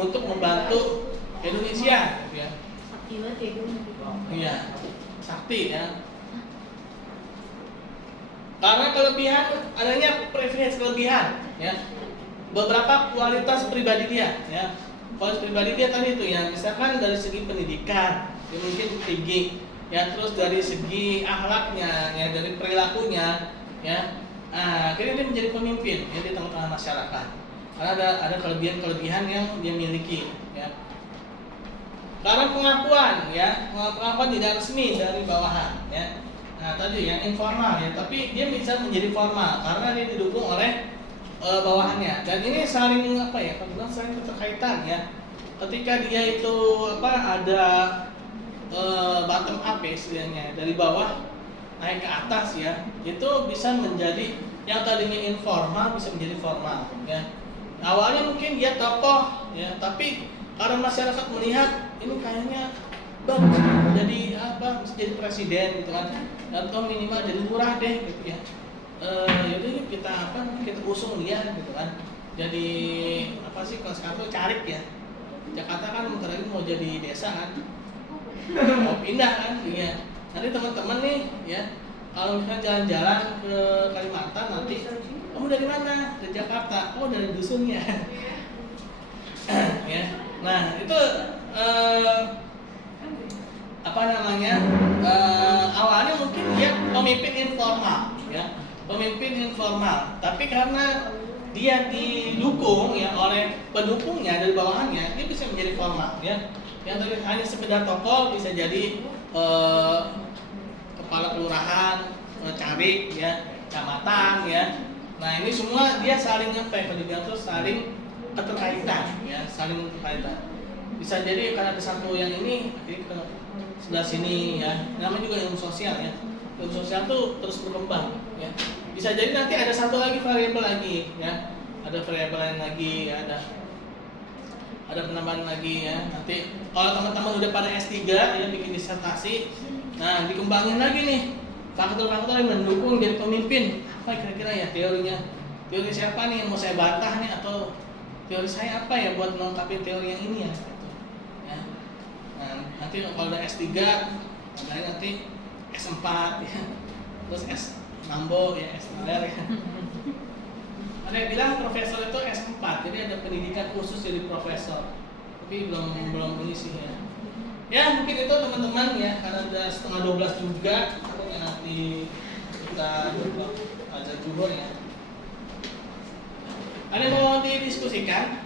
Untuk membantu Indonesia, gitu ya. sakti banget ya gue. Iya, sakti ya. Karena kelebihan adanya privilege kelebihan ya. Beberapa kualitas pribadi dia ya. Kualitas pribadi dia tadi itu ya, misalkan dari segi pendidikan, ya mungkin tinggi ya, terus dari segi akhlaknya ya, dari perilakunya ya. Nah, akhirnya dia menjadi pemimpin ya di tengah-tengah masyarakat. Karena ada kelebihan-kelebihan yang dia miliki ya. Karena pengakuan ya, pengakuan tidak resmi dari bawahan ya. Nah tadi yang informal ya, tapi dia bisa menjadi formal karena dia didukung oleh bawahannya. Dan ini saling apa ya? Kalau bilang saling keterkaitan ya. Ketika dia itu apa ada bottom up ya istilahnya, dari bawah naik ke atas ya, itu bisa menjadi yang tadinya informal bisa menjadi formal ya. Awalnya mungkin dia tokoh ya, tapi karena masyarakat melihat ini kayaknya bagus jadi apa, bisa jadi presiden gitu kan, atau minimal jadi lurah deh gitu ya. Yaudah yuk kita apa, kita usung dia gitu kan. Jadi apa sih kalau sekarang tuh carik ya. Jakarta kan bentar lagi mau jadi desa kan, mau pindah kan, iya. Nanti teman-teman nih ya, kalau misalnya jalan-jalan ke Kalimantan nanti, kamu dari mana? Dari Jakarta. Oh dari dusunnya. Ya. Nah itu apa namanya? Awalnya mungkin dia pemimpin informal, ya, pemimpin informal. Tapi karena dia didukung ya oleh pendukungnya dari bawahannya, dia bisa menjadi formal, ya. Yang tadi hanya sekedar tokoh bisa jadi kepala kelurahan, carik, ya, kecamatan, ya. Nah ini semua dia saling kalau dibilang tuh saling keterkaitan, ya, saling keterkaitan. Bisa jadi karena ada satu yang ini ke sebelah sini, ya. Namanya juga ilmu sosial, ya. Ilmu sosial tuh terus berkembang, ya. Bisa jadi nanti ada satu lagi variabel lagi, ya. Ada variabel lain lagi, ya. Ada penambahan lagi, ya. Nanti kalau teman-teman udah pada S3 ya bikin disertasi, nah dikembangin lagi nih faktor-faktor yang mendukung jadi pemimpin. Apa kira-kira ya teorinya? Teori siapa nih yang mau saya bantah nih, atau teori saya apa ya buat melengkapi teori yang ini ya? Gitu. Ya. Nah, nanti kalau udah S3, nanti S4 ya. Terus S Mambo ya, S Naler ya. Ada yang bilang profesor itu S4, jadi ada pendidikan khusus jadi profesor. Tapi belum ini sih ya. Ya mungkin itu teman-teman ya, karena udah 11:30 juga, takutnya nanti kita azan zuhur ya. Ada yang mau didiskusikan?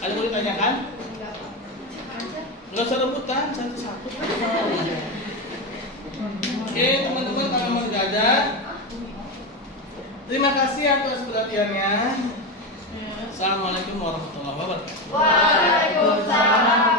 Ada yang mau ditanyakan? Nggak usah rebutan, satu-satu. Oke teman-teman, kalau mau tidak ada, terima kasih atas perhatiannya. Assalamualaikum warahmatullahi wabarakatuh. Waalaikumsalam.